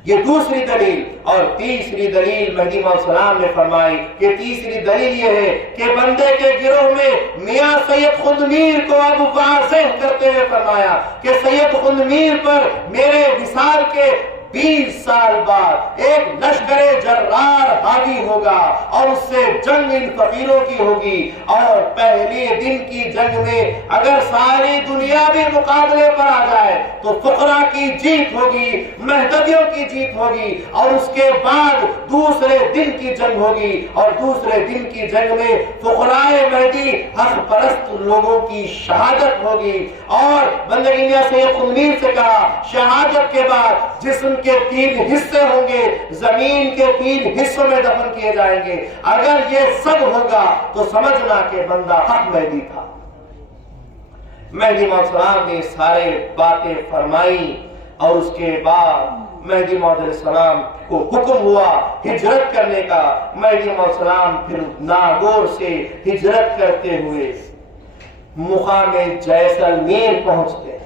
یہ دوسری دلیل۔ اور تیسری دلیل مہدی موعود علیہ السلام نے فرمائی کہ تیسری دلیل یہ ہے کہ بندے کے گروہ میں میاں سید خندمیر کو اب واضح کرتے ہوئے فرمایا کہ سید خندمیر پر میرے وصال کے 20 سال بعد ایک لشکر جرار پر حاوی ہوگا اور اس سے جنگ ان فقیروں کی ہوگی، اور پہلے دن کی جنگ میں اگر ساری دنیا بھی مقابلے پر آ جائے تو فقراء کی جیت ہوگی، مہدویوں کی جیت ہوگی، اور اس کے بعد دوسرے دن کی جنگ ہوگی، اور دوسرے دن کی جنگ میں فقراء مہدی حق پرست لوگوں کی شہادت ہوگی۔ اور بندگینیا سے خنویر سے کہا شہادت کے بعد جسم کے 3 حصے ہوں گے، زمین کے 3 حصوں میں دفن کیے جائیں گے۔ اگر یہ سب ہوگا تو سمجھنا کہ بندہ حق مہدی تھا۔ مہدی موعود علیہ السلام نے سارے باتیں فرمائی، اور اس کے بعد مہدی موعود علیہ السلام کو حکم ہوا ہجرت کرنے کا۔ مہدی موعود علیہ السلام پھر ناگور سے ہجرت کرتے ہوئے مقام جیسلمیر پہنچتے ہیں۔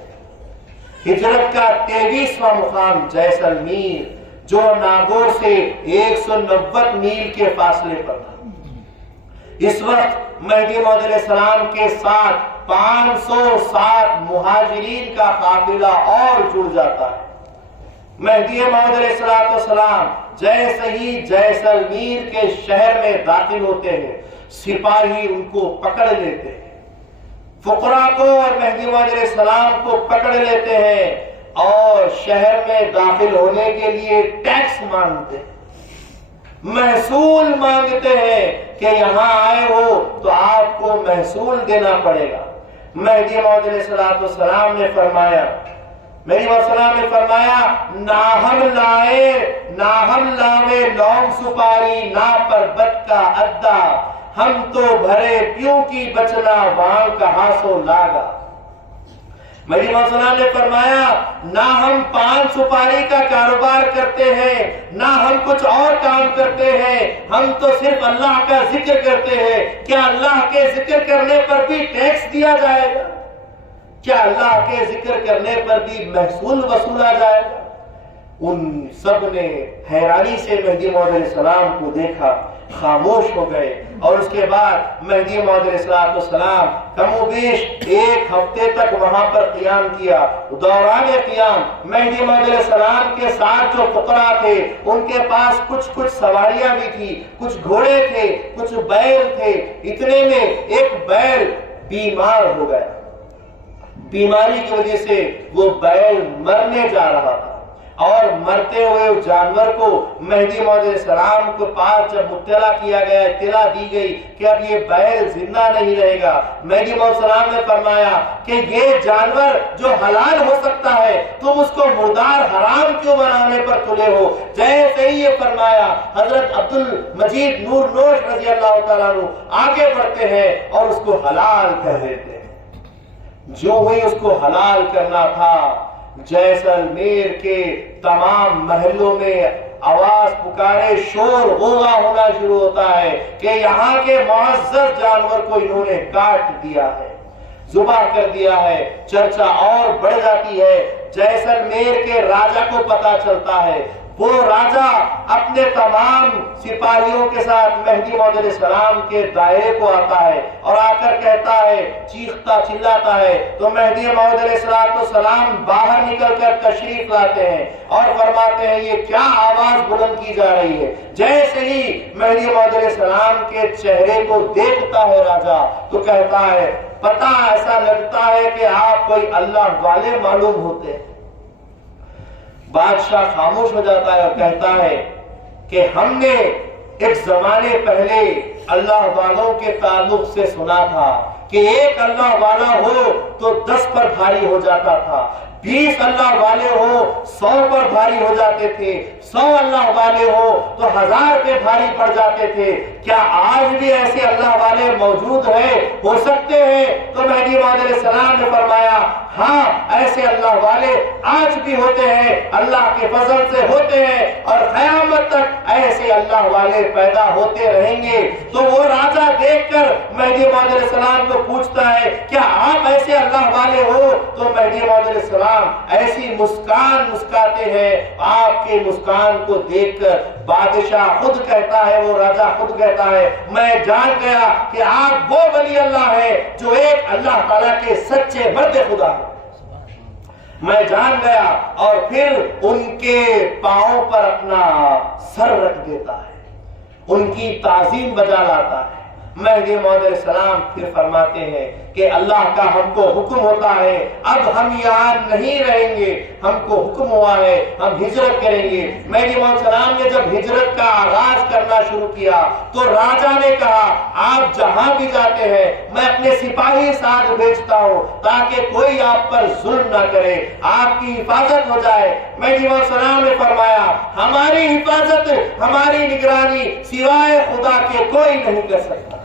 ہجرت کا 23واں مقام جیسلمیر، جو ناگور سے 190 میل کے فاصلے پر تھا۔ اس وقت مہدی موعود علیہ السلام کے ساتھ 507 مہاجرین کا قافلہ اور جڑ جاتا ہے۔ مہدی موعود علیہ السلام جیسے ہی جیسلمیر کے شہر میں داخل ہوتے ہیں، سپاہی ان کو پکڑ لیتے ہیں، فقراء کو اور مہدی موعود علیہ السلام کو پکڑ لیتے ہیں، اور شہر میں داخل ہونے کے لیے ٹیکس مانگتے ہیں، محصول مانگتے ہیں کہ یہاں آئے ہو تو آپ کو محصول دینا پڑے گا۔ مہدی موعود علیہ السلام نے فرمایا، میری السلام نے فرمایا، نہ ہم لائے لونگ سپاری، نہ پربت کا ادا، ہم تو بھرے پیوں کی بچنا وان کہاں سو لاگا۔ میری السلام نے فرمایا، نہ ہم پان سپاری کا کاروبار کرتے ہیں، نہ ہم کچھ اور کام کرتے ہیں، ہم تو صرف اللہ کا ذکر کرتے ہیں۔ کیا اللہ کے ذکر کرنے پر بھی ٹیکس دیا جائے گا؟ کیا اللہ کے ذکر کرنے پر بھی محصول وصولا جائے گا؟ ان سب نے حیرانی سے مہدی موعود علیہ السلام کو دیکھا، خاموش ہو گئے، اور اس کے بعد مہدی موعود علیہ السلام کم و بیش 1 ہفتے تک وہاں پر قیام کیا۔ دوران قیام مہدی موعود علیہ السلام کے ساتھ جو فقراء تھے ان کے پاس کچھ سواریاں بھی تھی، کچھ گھوڑے تھے، کچھ بیل تھے۔ اتنے میں ایک بیل بیمار ہو گیا، بیماری کی وجہ سے وہ بیل مرنے جا رہا تھا، اور مرتے ہوئے اس جانور کو مہدی موعود علیہ السلام کے پاس جب مطلع کیا گیا، اطلاع دی گئی کہ اب یہ بیل زندہ نہیں رہے گا، مہدی موعود علیہ السلام نے فرمایا کہ یہ جانور جو حلال ہو سکتا ہے تم اس کو مردار حرام کیوں بنانے پر تلے ہو؟ جیسے ہی یہ فرمایا، حضرت عبد المجید نور نوش رضی اللہ تعالیٰ عنہ آگے بڑھتے ہیں اور اس کو حلال کر دیتے ہیں۔ جو ہی اس کو حلال کرنا تھا، جیسلمیر کے تمام محلوں میں آواز پکارے، شور غوغا ہونا شروع ہوتا ہے کہ یہاں کے معزز جانور کو انہوں نے کاٹ دیا ہے، ذبح کر دیا ہے۔ چرچا اور بڑھ جاتی ہے، جیسلمیر کے راجا کو پتا چلتا ہے۔ وہ راجا اپنے تمام سپاہیوں کے ساتھ مہدی موعود علیہ السلام کے دائرے کو آتا ہے اور آ کر کہتا ہے، چیختا چلاتا ہے، تو مہدی موعود علیہ السلام باہر نکل کر تشریف لاتے ہیں اور فرماتے ہیں یہ کیا آواز بلند کی جا رہی ہے۔ جیسے ہی مہدی موعود علیہ السلام کے چہرے کو دیکھتا ہے راجا تو کہتا ہے، پتہ ایسا لگتا ہے کہ آپ کوئی اللہ والے معلوم ہوتے ہیں۔ بادشاہ خاموش ہو جاتا ہے اور کہتا ہے کہ ہم نے ایک زمانے پہلے اللہ والوں کے تعلق سے سنا تھا کہ ایک اللہ والا ہو تو 10 پر بھاری ہو جاتا تھا، 20 اللہ والے ہو 100 پر بھاری ہو جاتے تھے، 100 اللہ والے ہو تو 1000 پہ بھاری پڑ جاتے تھے۔ کیا آج بھی ایسے اللہ والے موجود ہیں، ہو سکتے ہیں؟ تو مہدی موعود علیہ السلام نے فرمایا، ہاں ایسے اللہ والے آج بھی ہوتے ہیں، اللہ کے فضل سے ہوتے ہیں، اور قیامت تک ایسے اللہ والے پیدا ہوتے رہیں گے۔ تو وہ راجا دیکھ کر مہدی موعود علیہ السلام کو پوچھتا ہے، کیا آپ ایسے اللہ والے ہو؟ تو مہدی موعود علیہ السلام ایسی مسکان مسکاتے ہیں، آپ کے مسکان کو دیکھ کر بادشاہ خود کہتا ہے، وہ راجا خود کہتا ہے، میں جان گیا کہ آپ وہ ولی اللہ ہیں جو ایک اللہ تعالیٰ کے سچے مرد خدا ہیں، میں جان گیا۔ اور پھر ان کے پاؤں پر اپنا سر رکھ دیتا ہے۔ ان کی تعظیم بجا لاتا ہے۔ مہدی موعود علیہ السلام پھر فرماتے ہیں کہ اللہ کا ہم کو حکم ہوتا ہے اب ہم یہاں نہیں رہیں گے، ہم کو حکم ہوا ہے ہم ہجرت کریں گے۔ مہدی موعود علیہ السلام نے جب ہجرت کا آغاز کرنا شروع کیا تو راجا نے کہا آپ جہاں بھی جاتے ہیں میں اپنے سپاہی ساتھ بھیجتا ہوں تاکہ کوئی آپ پر ظلم نہ کرے، آپ کی حفاظت ہو جائے۔ مہدی موعود علیہ السلام نے فرمایا ہماری حفاظت ہماری نگرانی سوائے خدا کے کوئی نہیں کر سکتا،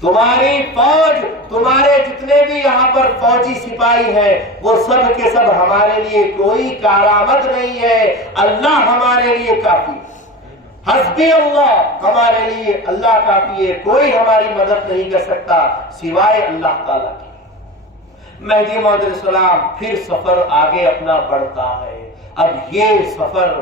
تمہاری فوج تمہارے جتنے بھی یہاں پر فوجی سپاہی ہیں وہ سب کے سب ہمارے لیے کوئی کارآمد نہیں ہے، اللہ ہمارے لیے کافی، حسبی اللہ، ہمارے لیے اللہ کافی ہے، کوئی ہماری مدد نہیں کر سکتا سوائے اللہ تعالیٰ کی۔ مہدی موعود علیہ السلام پھر سفر آگے اپنا بڑھتا ہے۔ اب یہ سفر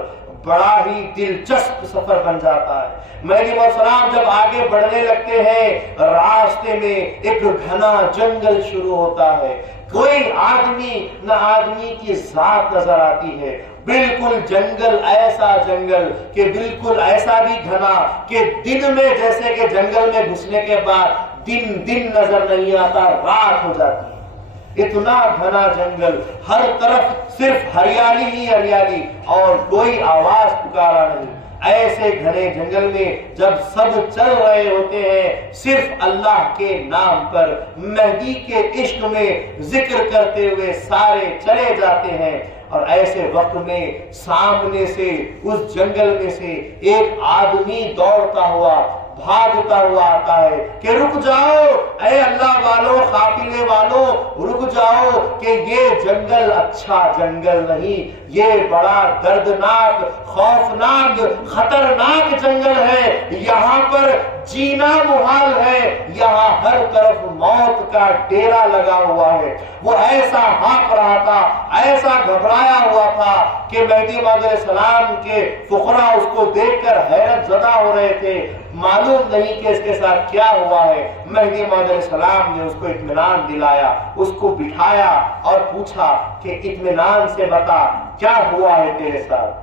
بڑا ہی دلچسپ سفر بن جاتا ہے۔ مہدی موعود علیہ السلام جب آگے بڑھنے لگتے ہیں راستے میں ایک گھنا جنگل شروع ہوتا ہے، کوئی آدمی نہ آدمی کی ذات نظر آتی ہے، بالکل جنگل ایسا جنگل کہ بالکل ایسا بھی گھنا کہ دن میں جیسے کہ جنگل میں گھسنے کے بعد دن نظر نہیں آتا، رات ہو جاتی ہے، اتنا گھنا جنگل، ہر طرف صرف ہریالی ہی ہریالی اور کوئی آواز پکارا نہیں۔ ایسے گھنے جنگل میں جب سب چل رہے ہوتے ہیں صرف اللہ کے نام پر مہدی کے عشق میں ذکر کرتے ہوئے سارے چلے جاتے ہیں، اور ایسے وقت میں سامنے سے اس جنگل میں سے ایک آدمی دوڑتا ہوا بھاگتا ہوا آتا ہے کہ رک جاؤ اے اللہ والوں، قافلے والوں رک جاؤ کہ یہ جنگل اچھا جنگل نہیں، یہ بڑا دردناک، خوفناک، خطرناک جنگل ہے، یہاں پر جینا محال ہے، یہاں ہر طرف موت کا ڈیرا لگا ہوا ہے۔ وہ ایسا ہانپ رہا تھا، ایسا گھبرایا ہوا تھا کہ مہدی موعود علیہ السلام کے فقراء اس کو دیکھ کر حیرت زدہ ہو رہے تھے، معلوم نہیں کہ اس کے ساتھ کیا ہوا ہے۔ مہدی موعود علیہ السلام نے اس کو اطمینان دلایا، اس کو بٹھایا اور پوچھا کہ اطمینان سے بتا کیا ہوا ہے تیرے ساتھ؟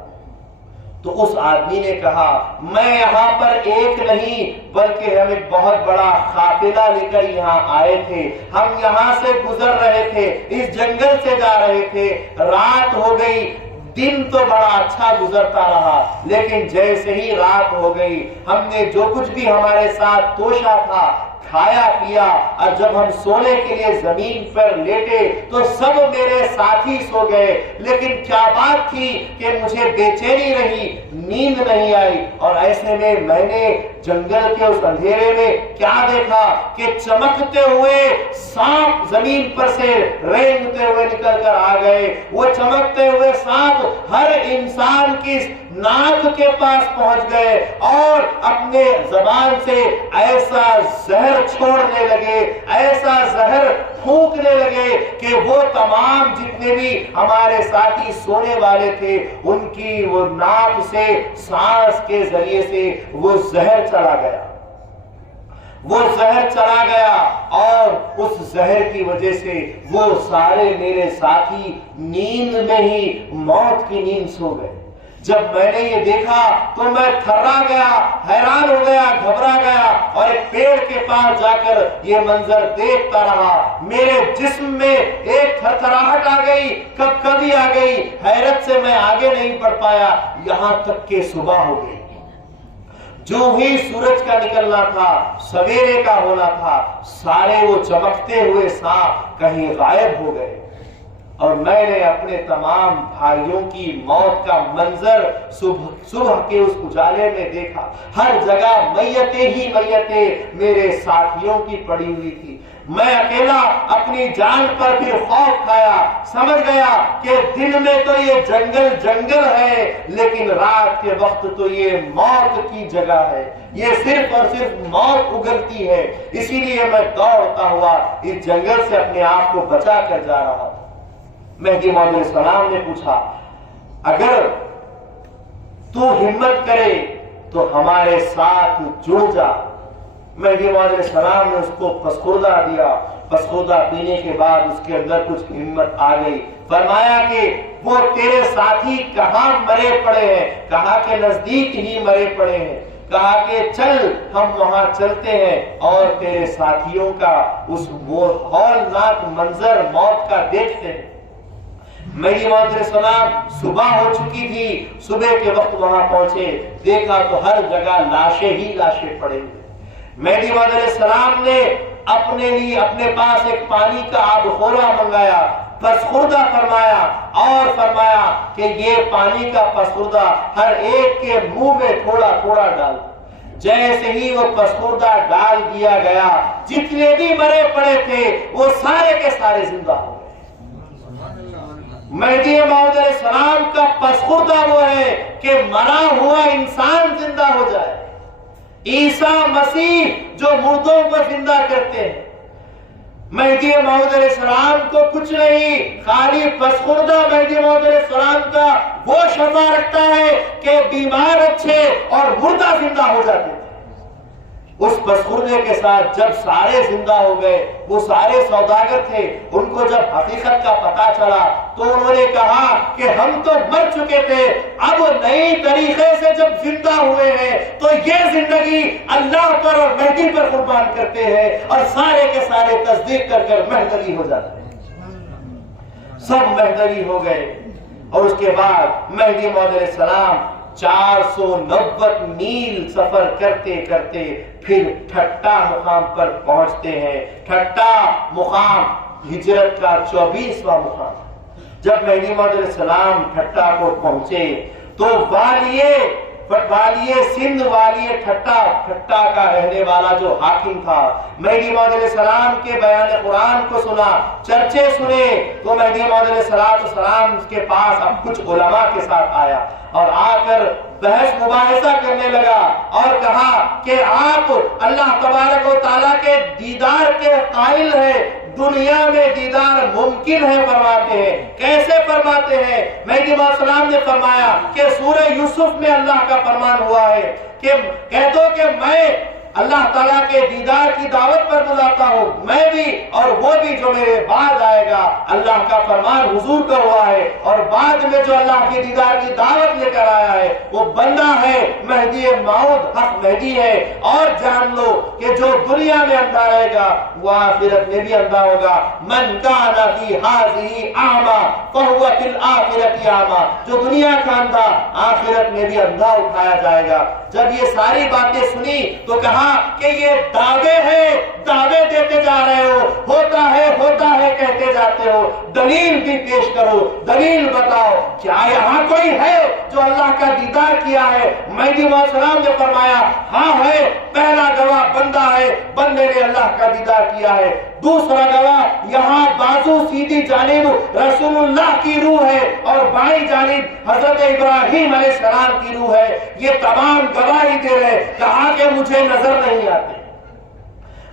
تو اس آدمی نے کہا میں یہاں پر ایک نہیں بلکہ ہم ایک بہت بڑا قافلہ لے کر یہاں آئے تھے، ہم یہاں سے گزر رہے تھے، اس جنگل سے جا رہے تھے، رات ہو گئی، دن تو بڑا اچھا گزرتا رہا لیکن جیسے ہی رات ہو گئی ہم نے جو کچھ بھی ہمارے ساتھ توشا تھا کھایا پیا، اور جب ہم سونے کے لیے زمین پر لیٹے تو سب میرے ساتھی سو گئے، لیکن کیا بات تھی کہ مجھے بے چینی رہی، نیند نہیں آئی، اور ایسے میں نے جنگل کے اس اندھیرے میں کیا دیکھا کہ چمکتے ہوئے سانپ زمین پر سے رینگتے ہوئے نکل کر آ گئے۔ وہ چمکتے ہوئے سانپ ہر انسان کی ناک کے پاس پہنچ گئے اور اپنے زبان سے ایسا زہر چھوڑنے لگے، ایسا زہر پھونکنے لگے کہ وہ تمام جتنے بھی ہمارے ساتھی سونے والے تھے ان کی وہ ناک سے سانس کے ذریعے سے وہ زہر چلا گیا، وہ زہر چلا گیا، اور اس زہر کی وجہ سے وہ سارے میرے ساتھی نیند میں ہی موت کی نیند سو گئے۔ جب میں نے یہ دیکھا تو میں تھرا گیا، حیران ہو گیا، گھبرا گیا، اور ایک پیڑ کے پاس جا کر یہ منظر دیکھتا رہا۔ میرے جسم میں ایک تھرتھراہٹ آ گئی، کبھی آ گئی، حیرت سے میں آگے نہیں بڑھ پایا، یہاں تک کہ صبح ہو گئی۔ جو ہی سورج کا نکلنا تھا، سویرے کا ہونا تھا، سارے وہ چمکتے ہوئے سانپ کہیں غائب ہو گئے، اور میں نے اپنے تمام بھائیوں کی موت کا منظر صبح کے اس اجالے میں دیکھا۔ ہر جگہ میتیں ہی میتیں میرے ساتھیوں کی پڑی ہوئی تھی۔ میں اکیلا اپنی جان پر پھر خوف کھایا، سمجھ گیا کہ دن میں تو یہ جنگل جنگل ہے لیکن رات کے وقت تو یہ موت کی جگہ ہے، یہ صرف اور صرف موت اگلتی ہے۔ اسی لیے میں دوڑتا ہوا اس جنگل سے اپنے آپ کو بچا کر جا رہا تھا۔ مہدی موعود علیہ السلام نے پوچھا اگر تو ہمت کرے تو ہمارے ساتھ جڑ جا۔ مہدی موعود علیہ السلام نے اس کو پسخوردہ دیا، پسخوردہ پینے کے بعد اس کے اندر کچھ ہمت آ گئی۔ فرمایا کہ وہ تیرے ساتھی کہاں مرے پڑے ہیں؟ کہا کہ نزدیک ہی مرے پڑے ہیں۔ کہا کہ چل ہم وہاں چلتے ہیں اور تیرے ساتھیوں کا اس ہولناک منظر موت کا دیکھتے ہیں۔ مہدی موعود علیہ السلام صبح ہو چکی تھی، صبح کے وقت وہاں پہنچے، دیکھا تو ہر جگہ لاشیں ہی لاشیں پڑے ہوئے۔ مہدی موعود علیہ السلام نے اپنے لیے اپنے پاس ایک پانی کا آب خورا منگایا، پسخوردہ فرمایا اور فرمایا کہ یہ پانی کا پسخوردہ ہر ایک کے منہ میں تھوڑا تھوڑا ڈال دو۔ جیسے ہی وہ پسخوردہ ڈال دیا گیا، جتنے بھی مرے پڑے تھے وہ سارے کے سارے زندہ ہو گئے۔ مہدی موعود علیہ السلام کا پسخوردہ وہ ہے کہ مرا ہوا انسان زندہ ہو جائے۔ عیسیٰ مسیح جو مردوں کو زندہ کرتے ہیں، مہدی موعود علیہ السلام کو کچھ نہیں، خالی پسخوردہ مہدی موعود علیہ السلام کا وہ شفا رکھتا ہے کہ بیمار اچھے اور مردہ زندہ ہو جاتے تھے۔ اس پسخوردے کے ساتھ جب سارے زندہ ہو گئے، وہ سارے سوداگر تھے، ان کو جب حقیقت کا پتہ چلا تو انہوں نے کہا کہ ہم تو مر چکے تھے، اب نئی طریقے سے جب زندہ ہوئے ہیں تو یہ زندگی اللہ پر اور مہدی پر قربان کرتے ہیں، اور سارے کے سارے تصدیق کر کر مہدوی ہو جاتے ہیں۔ سب مہدوی ہو گئے، اور اس کے بعد مہدی موعود علیہ السلام 490 میل سفر کرتے کرتے پھر ٹھٹا مقام پر پہنچتے ہیں۔ ٹھٹا مقام ہجرت کا 24واں مقام۔ جب مہدی موعود علیہ السلام ٹھٹا کو پہنچے تو والی سندھ، والی ٹھٹا کا رہنے والا جو حاکم تھا، مہدی موعود علیہ السلام کے بیان قرآن کو سنا، چرچے سنے، تو مہدی موعود علیہ السلام کے پاس اب کچھ علماء کے ساتھ آیا اور آ کر بحث مباحثہ کرنے لگا اور کہا کہ آپ اللہ تبارک و تعالیٰ کے دیدار کے قائل ہیں، دنیا میں دیدار ممکن ہے فرماتے ہیں، کیسے فرماتے ہیں؟ مہدی موعود علیہ السلام نے فرمایا کہ سورہ یوسف میں اللہ کا فرمان ہوا ہے کہ کہہ دو کہ میں اللہ تعالیٰ کے دیدار کی دعوت پر بلاتا ہوں، میں بھی اور وہ بھی جو میرے بعد آئے گا۔ اللہ کا فرمان حضور کا ہوا ہے، اور بعد میں جو اللہ کے دیدار کی دعوت لے کر آیا ہے وہ بندہ ہے، مہدی موعود حق مہدی ہے۔ اور جان لو کہ جو دنیا میں اندھا رہے گا وہ آخرت میں بھی اندھا ہوگا۔ من کان فی ھذہ اعمی فہو فی الآخرۃ اعمی، جو دنیا کا اندھا آخرت میں بھی اندھا اٹھایا جائے گا۔ جب یہ ساری باتیں سنی تو کہا کہ یہ دعوے ہیں، دعوے دیتے جا رہے ہو، ہوتا ہے کہتے جاتے ہو، دلیل بھی پیش کرو، دلیل بتاؤ، کیا یہاں کوئی ہے جو اللہ کا دیدار کیا ہے؟ مہدی موعود علیہ السلام نے فرمایا ہاں ہے، پہلا گواہ بندہ ہے، بندے نے اللہ کا دیدار کیا ہے۔ دوسرا گواہ یہاں بازو سیدھی جانب رسول اللہ کی روح ہے اور بائیں جانب حضرت ابراہیم علیہ السلام کی روح ہے، یہ تمام گواہی دے رہے۔ کہا کہ مجھے نظر نہیں آتے۔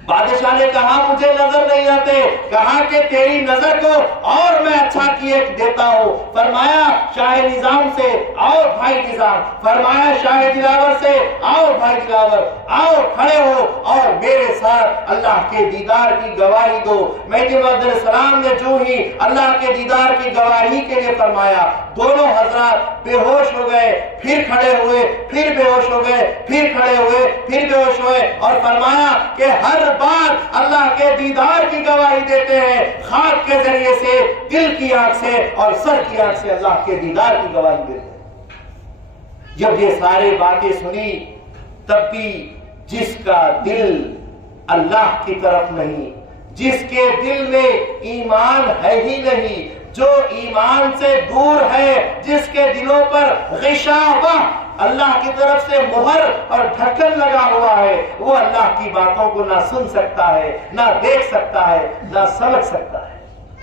بادشاہ نے کہا مجھے نظر نہیں آتے۔ کہا کہ تیری نظر کو اور میں اچھا کیے دیتا ہوں۔ فرمایا شاہ نظام سے آؤ بھائی نظام، فرمایا شاہ دلاور سے آؤ بھائی دلاور، آؤ کھڑے ہو اور میرے ساتھ اللہ کے دیدار کی گواہی دو۔ مہدی موعود علیہ السلام نے جو ہی اللہ کے دیدار کی گواہی کے لیے فرمایا، دونوں حضرات بے ہوش ہو گئے، پھر کھڑے ہوئے، پھر بے ہوش ہو گئے، پھر کھڑے ہوئے، پھر بے ہوش ہوئے، اور فرمایا کہ ہر بات اللہ کے دیدار کی گواہی دیتے ہیں، خاک کے ذریعے سے، دل کی آنکھ سے اور سر کی آنکھ سے اللہ کے دیدار کی گواہی دیتے ہیں۔ جب یہ سارے باتیں سنی تب بھی جس کا دل اللہ کی طرف نہیں، جس کے دل میں ایمان ہے ہی نہیں، جو ایمان سے دور ہے، جس کے دلوں پر غشاوہ اللہ کی طرف سے مہر اور ڈھکن لگا ہوا ہے، وہ اللہ کی باتوں کو نہ سن سکتا ہے، نہ دیکھ سکتا ہے، نہ سمجھ سکتا ہے۔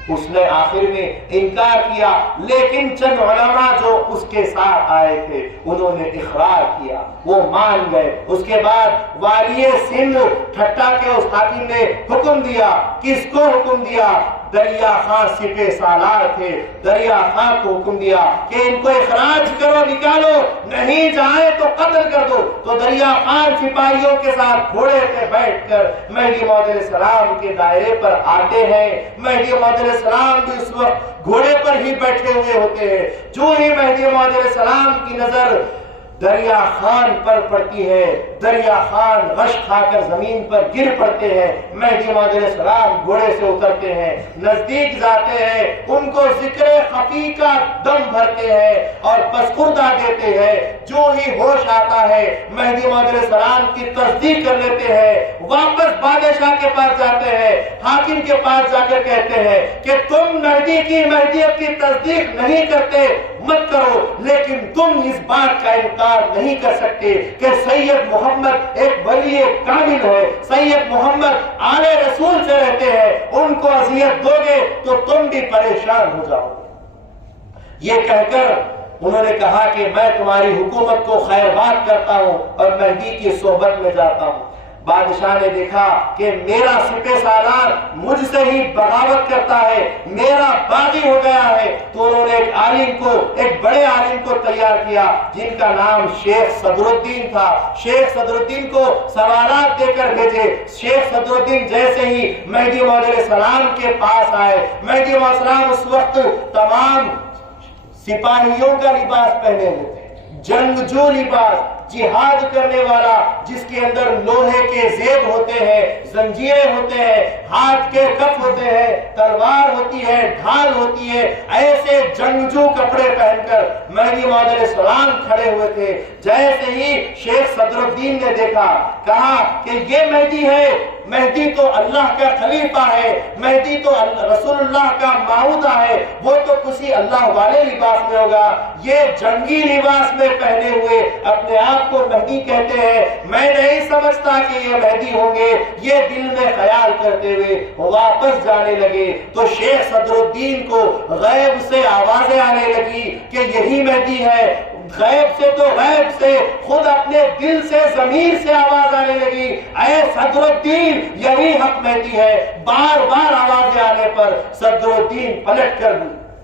اس نے آخر میں انکار کیا، لیکن چند علماء جو اس کے ساتھ آئے تھے انہوں نے اقرار کیا، وہ مان گئے۔ اس کے بعد والی سندھ ٹھٹا کے اس حاکم نے حکم دیا۔ کس کو حکم دیا؟ دریا خان سپہ سالار تھے، دریا خان کو حکم دیا کہ ان کو اخراج کرو، نکالو، نہیں جائے تو قتل کر دو۔ تو دریا خان سپاہیوں کے ساتھ گھوڑے پہ بیٹھ کر مہدی موعود علیہ السلام کے دائرے پر آتے ہیں۔ مہدی موعود علیہ السلام بھی اس وقت گھوڑے پر ہی بیٹھے ہوئے ہوتے ہیں۔ جو ہی مہدی موعود علیہ السلام کی نظر دریا خان پر پڑتی ہے، دریا خان غش کھا کر زمین پر گر پڑتے ہیں، مہدی موعود علیہ السلام گھوڑے سے اترتے ہیں، نزدیک جاتے ہیں، ان کو ذکر خفی کا دم بھرتے ہیں اور پسخوردہ دیتے ہیں۔ جو ہی ہوش آتا ہے مہدی موعود علیہ السلام کی تصدیق کر لیتے ہیں، واپس بادشاہ کے پاس جاتے ہیں، حاکم کے پاس جا کر کہتے ہیں کہ تم مہدی کی مہدیت کی تصدیق نہیں کرتے مت کرو، لیکن تم اس بات کا انکار نہیں کر سکتے کہ سید محمد ایک ولی کامل ہے، سید محمد آل رسول سے رہتے ہیں، ان کو اذیت دو گے تو تم بھی پریشان ہو جاؤ۔ یہ کہہ کر انہوں نے کہا کہ میں تمہاری حکومت کو خیر بات کرتا ہوں اور مہدی کی صحبت میں جاتا ہوں۔ بادشاہ نے دیکھا کہ میرا سپہ سالار مجھ سے ہی بغاوت کرتا ہے، میرا باغی ہو گیا ہے، تو انہوں نے ایک عالم کو، ایک بڑے عالم کو تیار کیا جن کا نام شیخ صدر الدین تھا۔ شیخ صدر الدین کو سوالات دے کر بھیجے۔ شیخ صدر الدین جیسے ہی مہدی موعود علیہ السلام کے پاس آئے، مہدی موعود علیہ السلام اس وقت تمام سپاہیوں کا لباس پہنے ہوئے تھے، جنگجو لباس، جہاد کرنے والا، جس کے اندر لوہے کے زیب ہوتے ہیں، زنجیریں ہوتے ہیں، ہاتھ کے کف ہوتے ہیں، تلوار ہوتی ہے، ڈھال ہوتی ہے، ایسے جنگجو کپڑے پہن کر مہدی موعود علیہ السلام کھڑے ہوئے تھے۔ جیسے ہی شیخ صدر الدین نے دیکھا، کہا کہ یہ مہدی ہے، مہدی تو اللہ کا خلیفہ ہے، مہدی تو رسول اللہ کا معودہ ہے، وہ تو کسی اللہ والے لباس میں ہوگا، یہ جنگی لباس میں پہنے ہوئے اپنے آپ کو مہدی کہتے ہیں، میں نہیں سمجھتا کہ یہ مہدی ہوں گے، یہ دل میں خیال کرتے ہوئے واپس جانے لگے۔ تو شیخ صدر الدین کو غیب سے آوازیں آنے لگی کہ یہی مہدی ہے، غیب سے تو غیب سے، خود اپنے دل سے ضمیر سے آواز آنے لگی، اے صدر الدین یہی حق مہدی ہے۔ بار بار آوازیں آنے پر صدر الدین پلٹ کر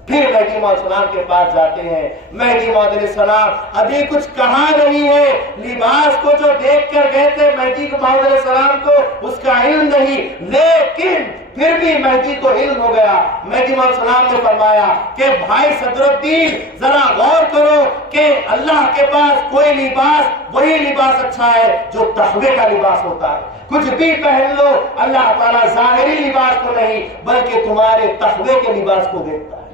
پھر مہدی موعود علیہ السلام کے پاس جاتے ہیں۔ مہدی موعود علیہ السلام ابھی کچھ کہا نہیں ہے، لباس کو جو دیکھ کر گئے تھے مہدی موعود علیہ السلام کو اس کا علم نہیں، لیکن پھر بھی مہدی کو علم ہو گیا۔ مہدی موعود علیہ السلام نے فرمایا کہ بھائی صدر الدین ذرا غور کرو کہ اللہ کے پاس کوئی لباس وہی لباس اچھا ہے جو تقوی کا لباس ہوتا ہے، کچھ بھی پہن لو، اللہ تعالیٰ ظاہری لباس کو نہیں بلکہ تمہارے تقوی کے لباس کو دیکھتا ہے،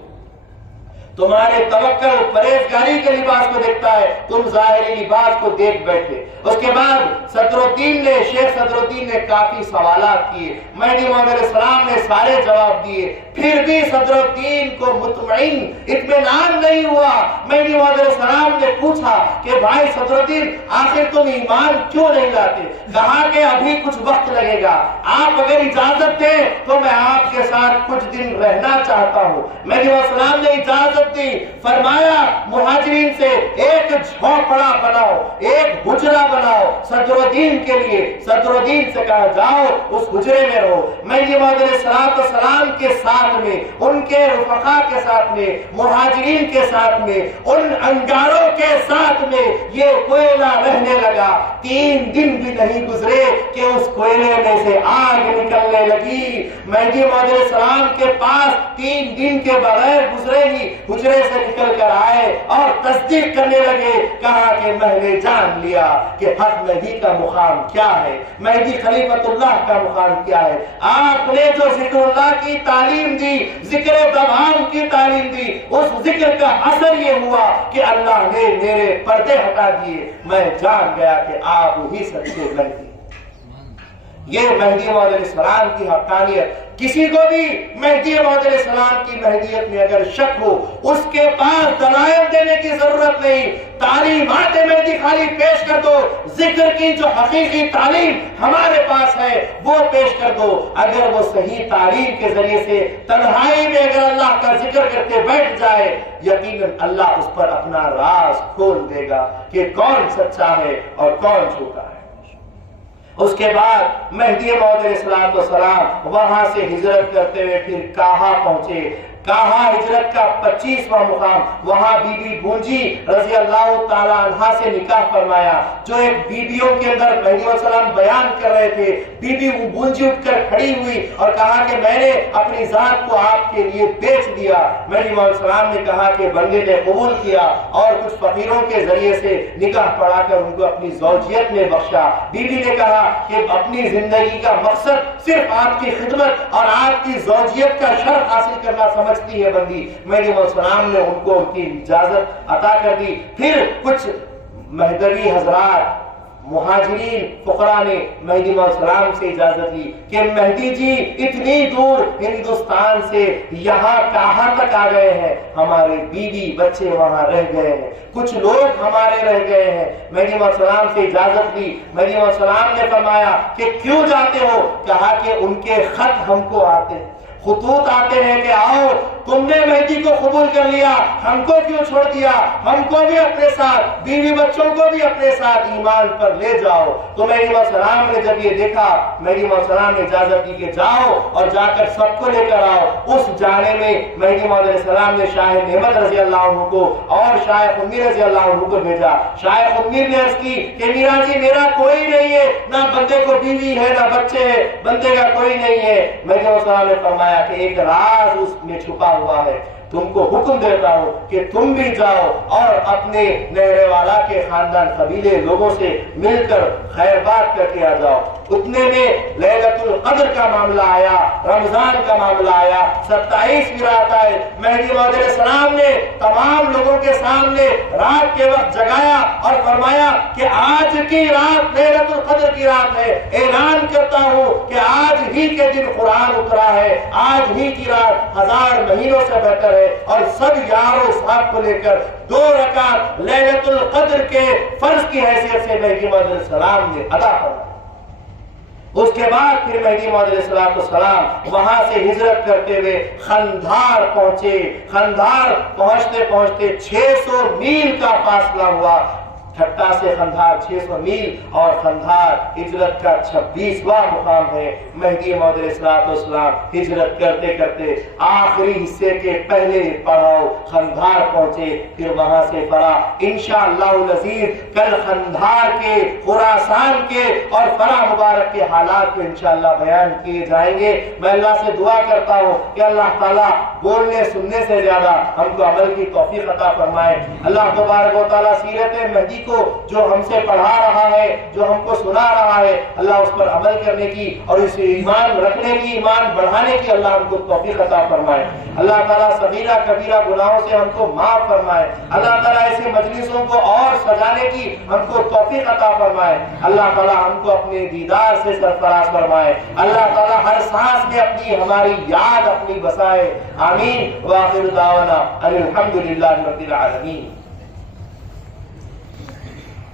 تمہارے توکل پرہیزگاری کے لباس کو دیکھتا ہے، تم ظاہری لباس کو دیکھ بیٹھے۔ اس کے بعد شیخ صدر الدین نے کافی سوالات کیے، مہدی موعود علیہ السلام نے سارے جواب دیے، پھر بھی صدر الدین کو مطمئن اطمینان نہیں ہوا۔ مہدی موعود علیہ السلام نے پوچھا کہ بھائی صدر الدین آخر تم ایمان کیوں نہیں لاتے؟ کہا کہ ابھی کچھ وقت لگے گا، آپ اگر اجازت دیں تو میں آپ کے ساتھ کچھ دن رہنا چاہتا ہوں۔ مہدی موعود علیہ السلام نے اجازت دی، فرمایا مہاجرین سے ایک جھونپڑا بناؤ، ایک حجرہ بناؤ صدر الدین کے لیے۔ صدر الدین سے کہا جاؤ اس حجرے میں رہو۔ مہدی موعود علیہ السلام کے ساتھ میں، ان کے رفقا کے ساتھ میں، مہاجرین کے ساتھ میں، ان انگاروں کے ساتھ میں یہ کوئلہ رہنے لگا۔ 3 دن بھی نہیں گزرے کہ اس کوئلے میں سے آگ نکلنے لگی۔ مہدی موعود علیہ السلام کے پاس 3 دن کے بغیر گزرے ہی حجرے سے نکل کر آئے اور تصدیق کرنے لگے، کہا کہ میں نے جان لیا کہ حق مہدی کا مقام کیا ہے، مہدی خلیفۃ اللہ کا مقام کیا ہے۔ آپ نے جو ذکر اللہ کی تعلیم دی، ذکر دوام کی تعلیم دی، اس ذکر کا اثر یہ ہوا کہ اللہ نے میرے پردے ہٹا دیے، میں جان گیا کہ آپ ہی سچے مہدی۔ یہ مہدی موعود علیہ السلام کی حقانیت۔ کسی کو بھی مہدی موعود علیہ السلام کی مہدیت میں اگر شک ہو، اس کے پاس دلائل دینے کی ضرورت نہیں، تعلیمات مہدی خالی پیش کر دو، ذکر کی جو حقیقی تعلیم ہمارے پاس ہے وہ پیش کر دو۔ اگر وہ صحیح تعلیم کے ذریعے سے تنہائی میں اگر اللہ کا ذکر کرتے بیٹھ جائے، یقیناً اللہ اس پر اپنا راز کھول دے گا کہ کون سچا ہے اور کون جھوٹا ہے۔ اس کے بعد مہدی موعود علیہ السلام وہاں سے ہجرت کرتے ہوئے پھر کاہا پہنچے۔ کہا ہجرت کا 25واں مقام، وہاں بی بی بونجی رضی اللہ تعالی عنہا سے نکاح فرمایا، جو ایک بیویوں کے اندر مہدی علیہ السلام بیان کر رہے تھے۔ بی بی بونجی اٹھ کر کھڑی ہوئی اور کہا کہ میں نے اپنی ذات کو آپ کے لیے بیچ دیا۔ مہدی علیہ السلام نے کہا کہ بندے نے قبول کیا اور کچھ فقیروں کے ذریعے سے نکاح پڑھا کر ان کو اپنی زوجیت میں بخشا۔ بی بی نے کہا کہ اپنی زندگی کا مقصد صرف آپ کی خدمت اور آپ کی زوجیت کا شرف حاصل کرنا سمجھتی ہے بندی۔ مہدی علیہ السلام نے ان کو ان کی اجازت عطا کر دی۔ پھر کچھ مہدوی حضرات مہاجرین فقراء نے مہدی علیہ السلام سے اجازت لی کہ مہدی جی اتنی دور ہندوستان سے یہاں کہاں تک آ گئے ہیں، ہمارے بیوی بچے وہاں رہ گئے ہیں، کچھ لوگ ہمارے رہ گئے ہیں۔ مہدی علیہ السلام سے اجازت لی۔ مہدی علیہ السلام نے فرمایا کہ کیوں جاتے ہو؟ کہا کہ ان کے خط ہم کو آتے ہیں، خطوط آتے ہیں کہ آؤ تم نے مہدی کو قبول کر لیا، ہم کو کیوں چھوڑ دیا، ہم کو بھی اپنے ساتھ، بیوی بچوں کو بھی اپنے ساتھ ایمان پر لے جاؤ۔ تو مہدی علیہ السلام نے جب یہ دیکھا، مہدی علیہ السلام نے اجازت دی کہ جاؤ اور جا کر سب کو لے کر آؤ۔ اس جانے میں مہدی علیہ السلام نے شاہ نعمت رضی اللہ عنہ کو اور شاہ خمیر رضی اللہ عنہ کو بھیجا۔ شاہ خمیر نے عرض کی کہ میرا جی میرا کوئی نہیں ہے، نہ بندے کو بیوی ہے نہ بچے ہے، بندے کا کوئی نہیں ہے۔ مہدی علیہ السلام نے فرمایا کہ ایک راز اس میں چھپا ہوا ہے، تم کو حکم دیتا ہوں کہ تم بھی جاؤ اور اپنے نہرے والا کے خاندان قبیلے لوگوں سے مل کر خیر بات کر کے آ جاؤ۔ اتنے میں لیلۃ القدر کا معاملہ آیا، رمضان کا معاملہ آیا، 27 رات آئے۔ مہدی علیہ السلام نے تمام لوگوں کے سامنے رات کے وقت جگایا اور فرمایا کہ آج کی رات لیلۃ القدر کی رات ہے، اعلان کرتا ہوں کہ آج ہی کے دن قرآن اترا ہے، آج ہی کی رات 1000 مہینوں سے بہتر ہے۔ اور سب یاروں صاحب کو لے کر 2 رکعت لیلۃ القدر کے فرض کی حیثیت سے مہدی علیہ السلام نے ادا فرمایا۔ اس کے بعد پھر مہدی علیہ السلام وہاں سے ہجرت کرتے ہوئے خندھار پہنچے۔ خندھار پہنچتے پہنچتے 600 میل کا فاصلہ ہوا۔ ٹھٹا سے خندھار 600 میل اور خندھار ہجرت کا 26واں مقام ہے۔ مہدی علیہ السلام ہجرت کرتے کرتے آخری حصے کے پہلے پڑاؤ خندھار پہنچے، پھر وہاں سے پڑا انشاءاللہ العزیز کل خندھار کے، خراسان کے اور فرا مبارک کے حالات کو انشاءاللہ بیان کیے جائیں گے۔ میں اللہ سے دعا کرتا ہوں کہ اللہ تعالیٰ بولنے سننے سے زیادہ ہم کو عمل کی توفیق عطا فرمائے۔ اللہ تبارک و تعالیٰ سیرت مہدی کو جو ہم سے پڑھا رہا ہے، جو ہم کو سنا رہا ہے، اللہ اس پر عمل کرنے کی اور اس ایمان رکھنے کی، ایمان بڑھانے کی اللہ ہم کو توفیق عطا فرمائے۔ اللہ تعالیٰ صغیرہ کبیرہ گناہوں سے ہم کو معاف فرمائے۔ اللہ تعالیٰ ایسے مجلسوں کو اور سجانے کی ہم کو توفیق عطا فرمائے۔ اللہ تعالیٰ ہم کو اپنے دیدار سے سرفراز فرمائے۔ اللہ تعالیٰ ہر سانس میں اپنی ہماری یاد اپنی بسائے۔ آمین۔ وآخر دعوانا ان الحمد للہ رب العالمین۔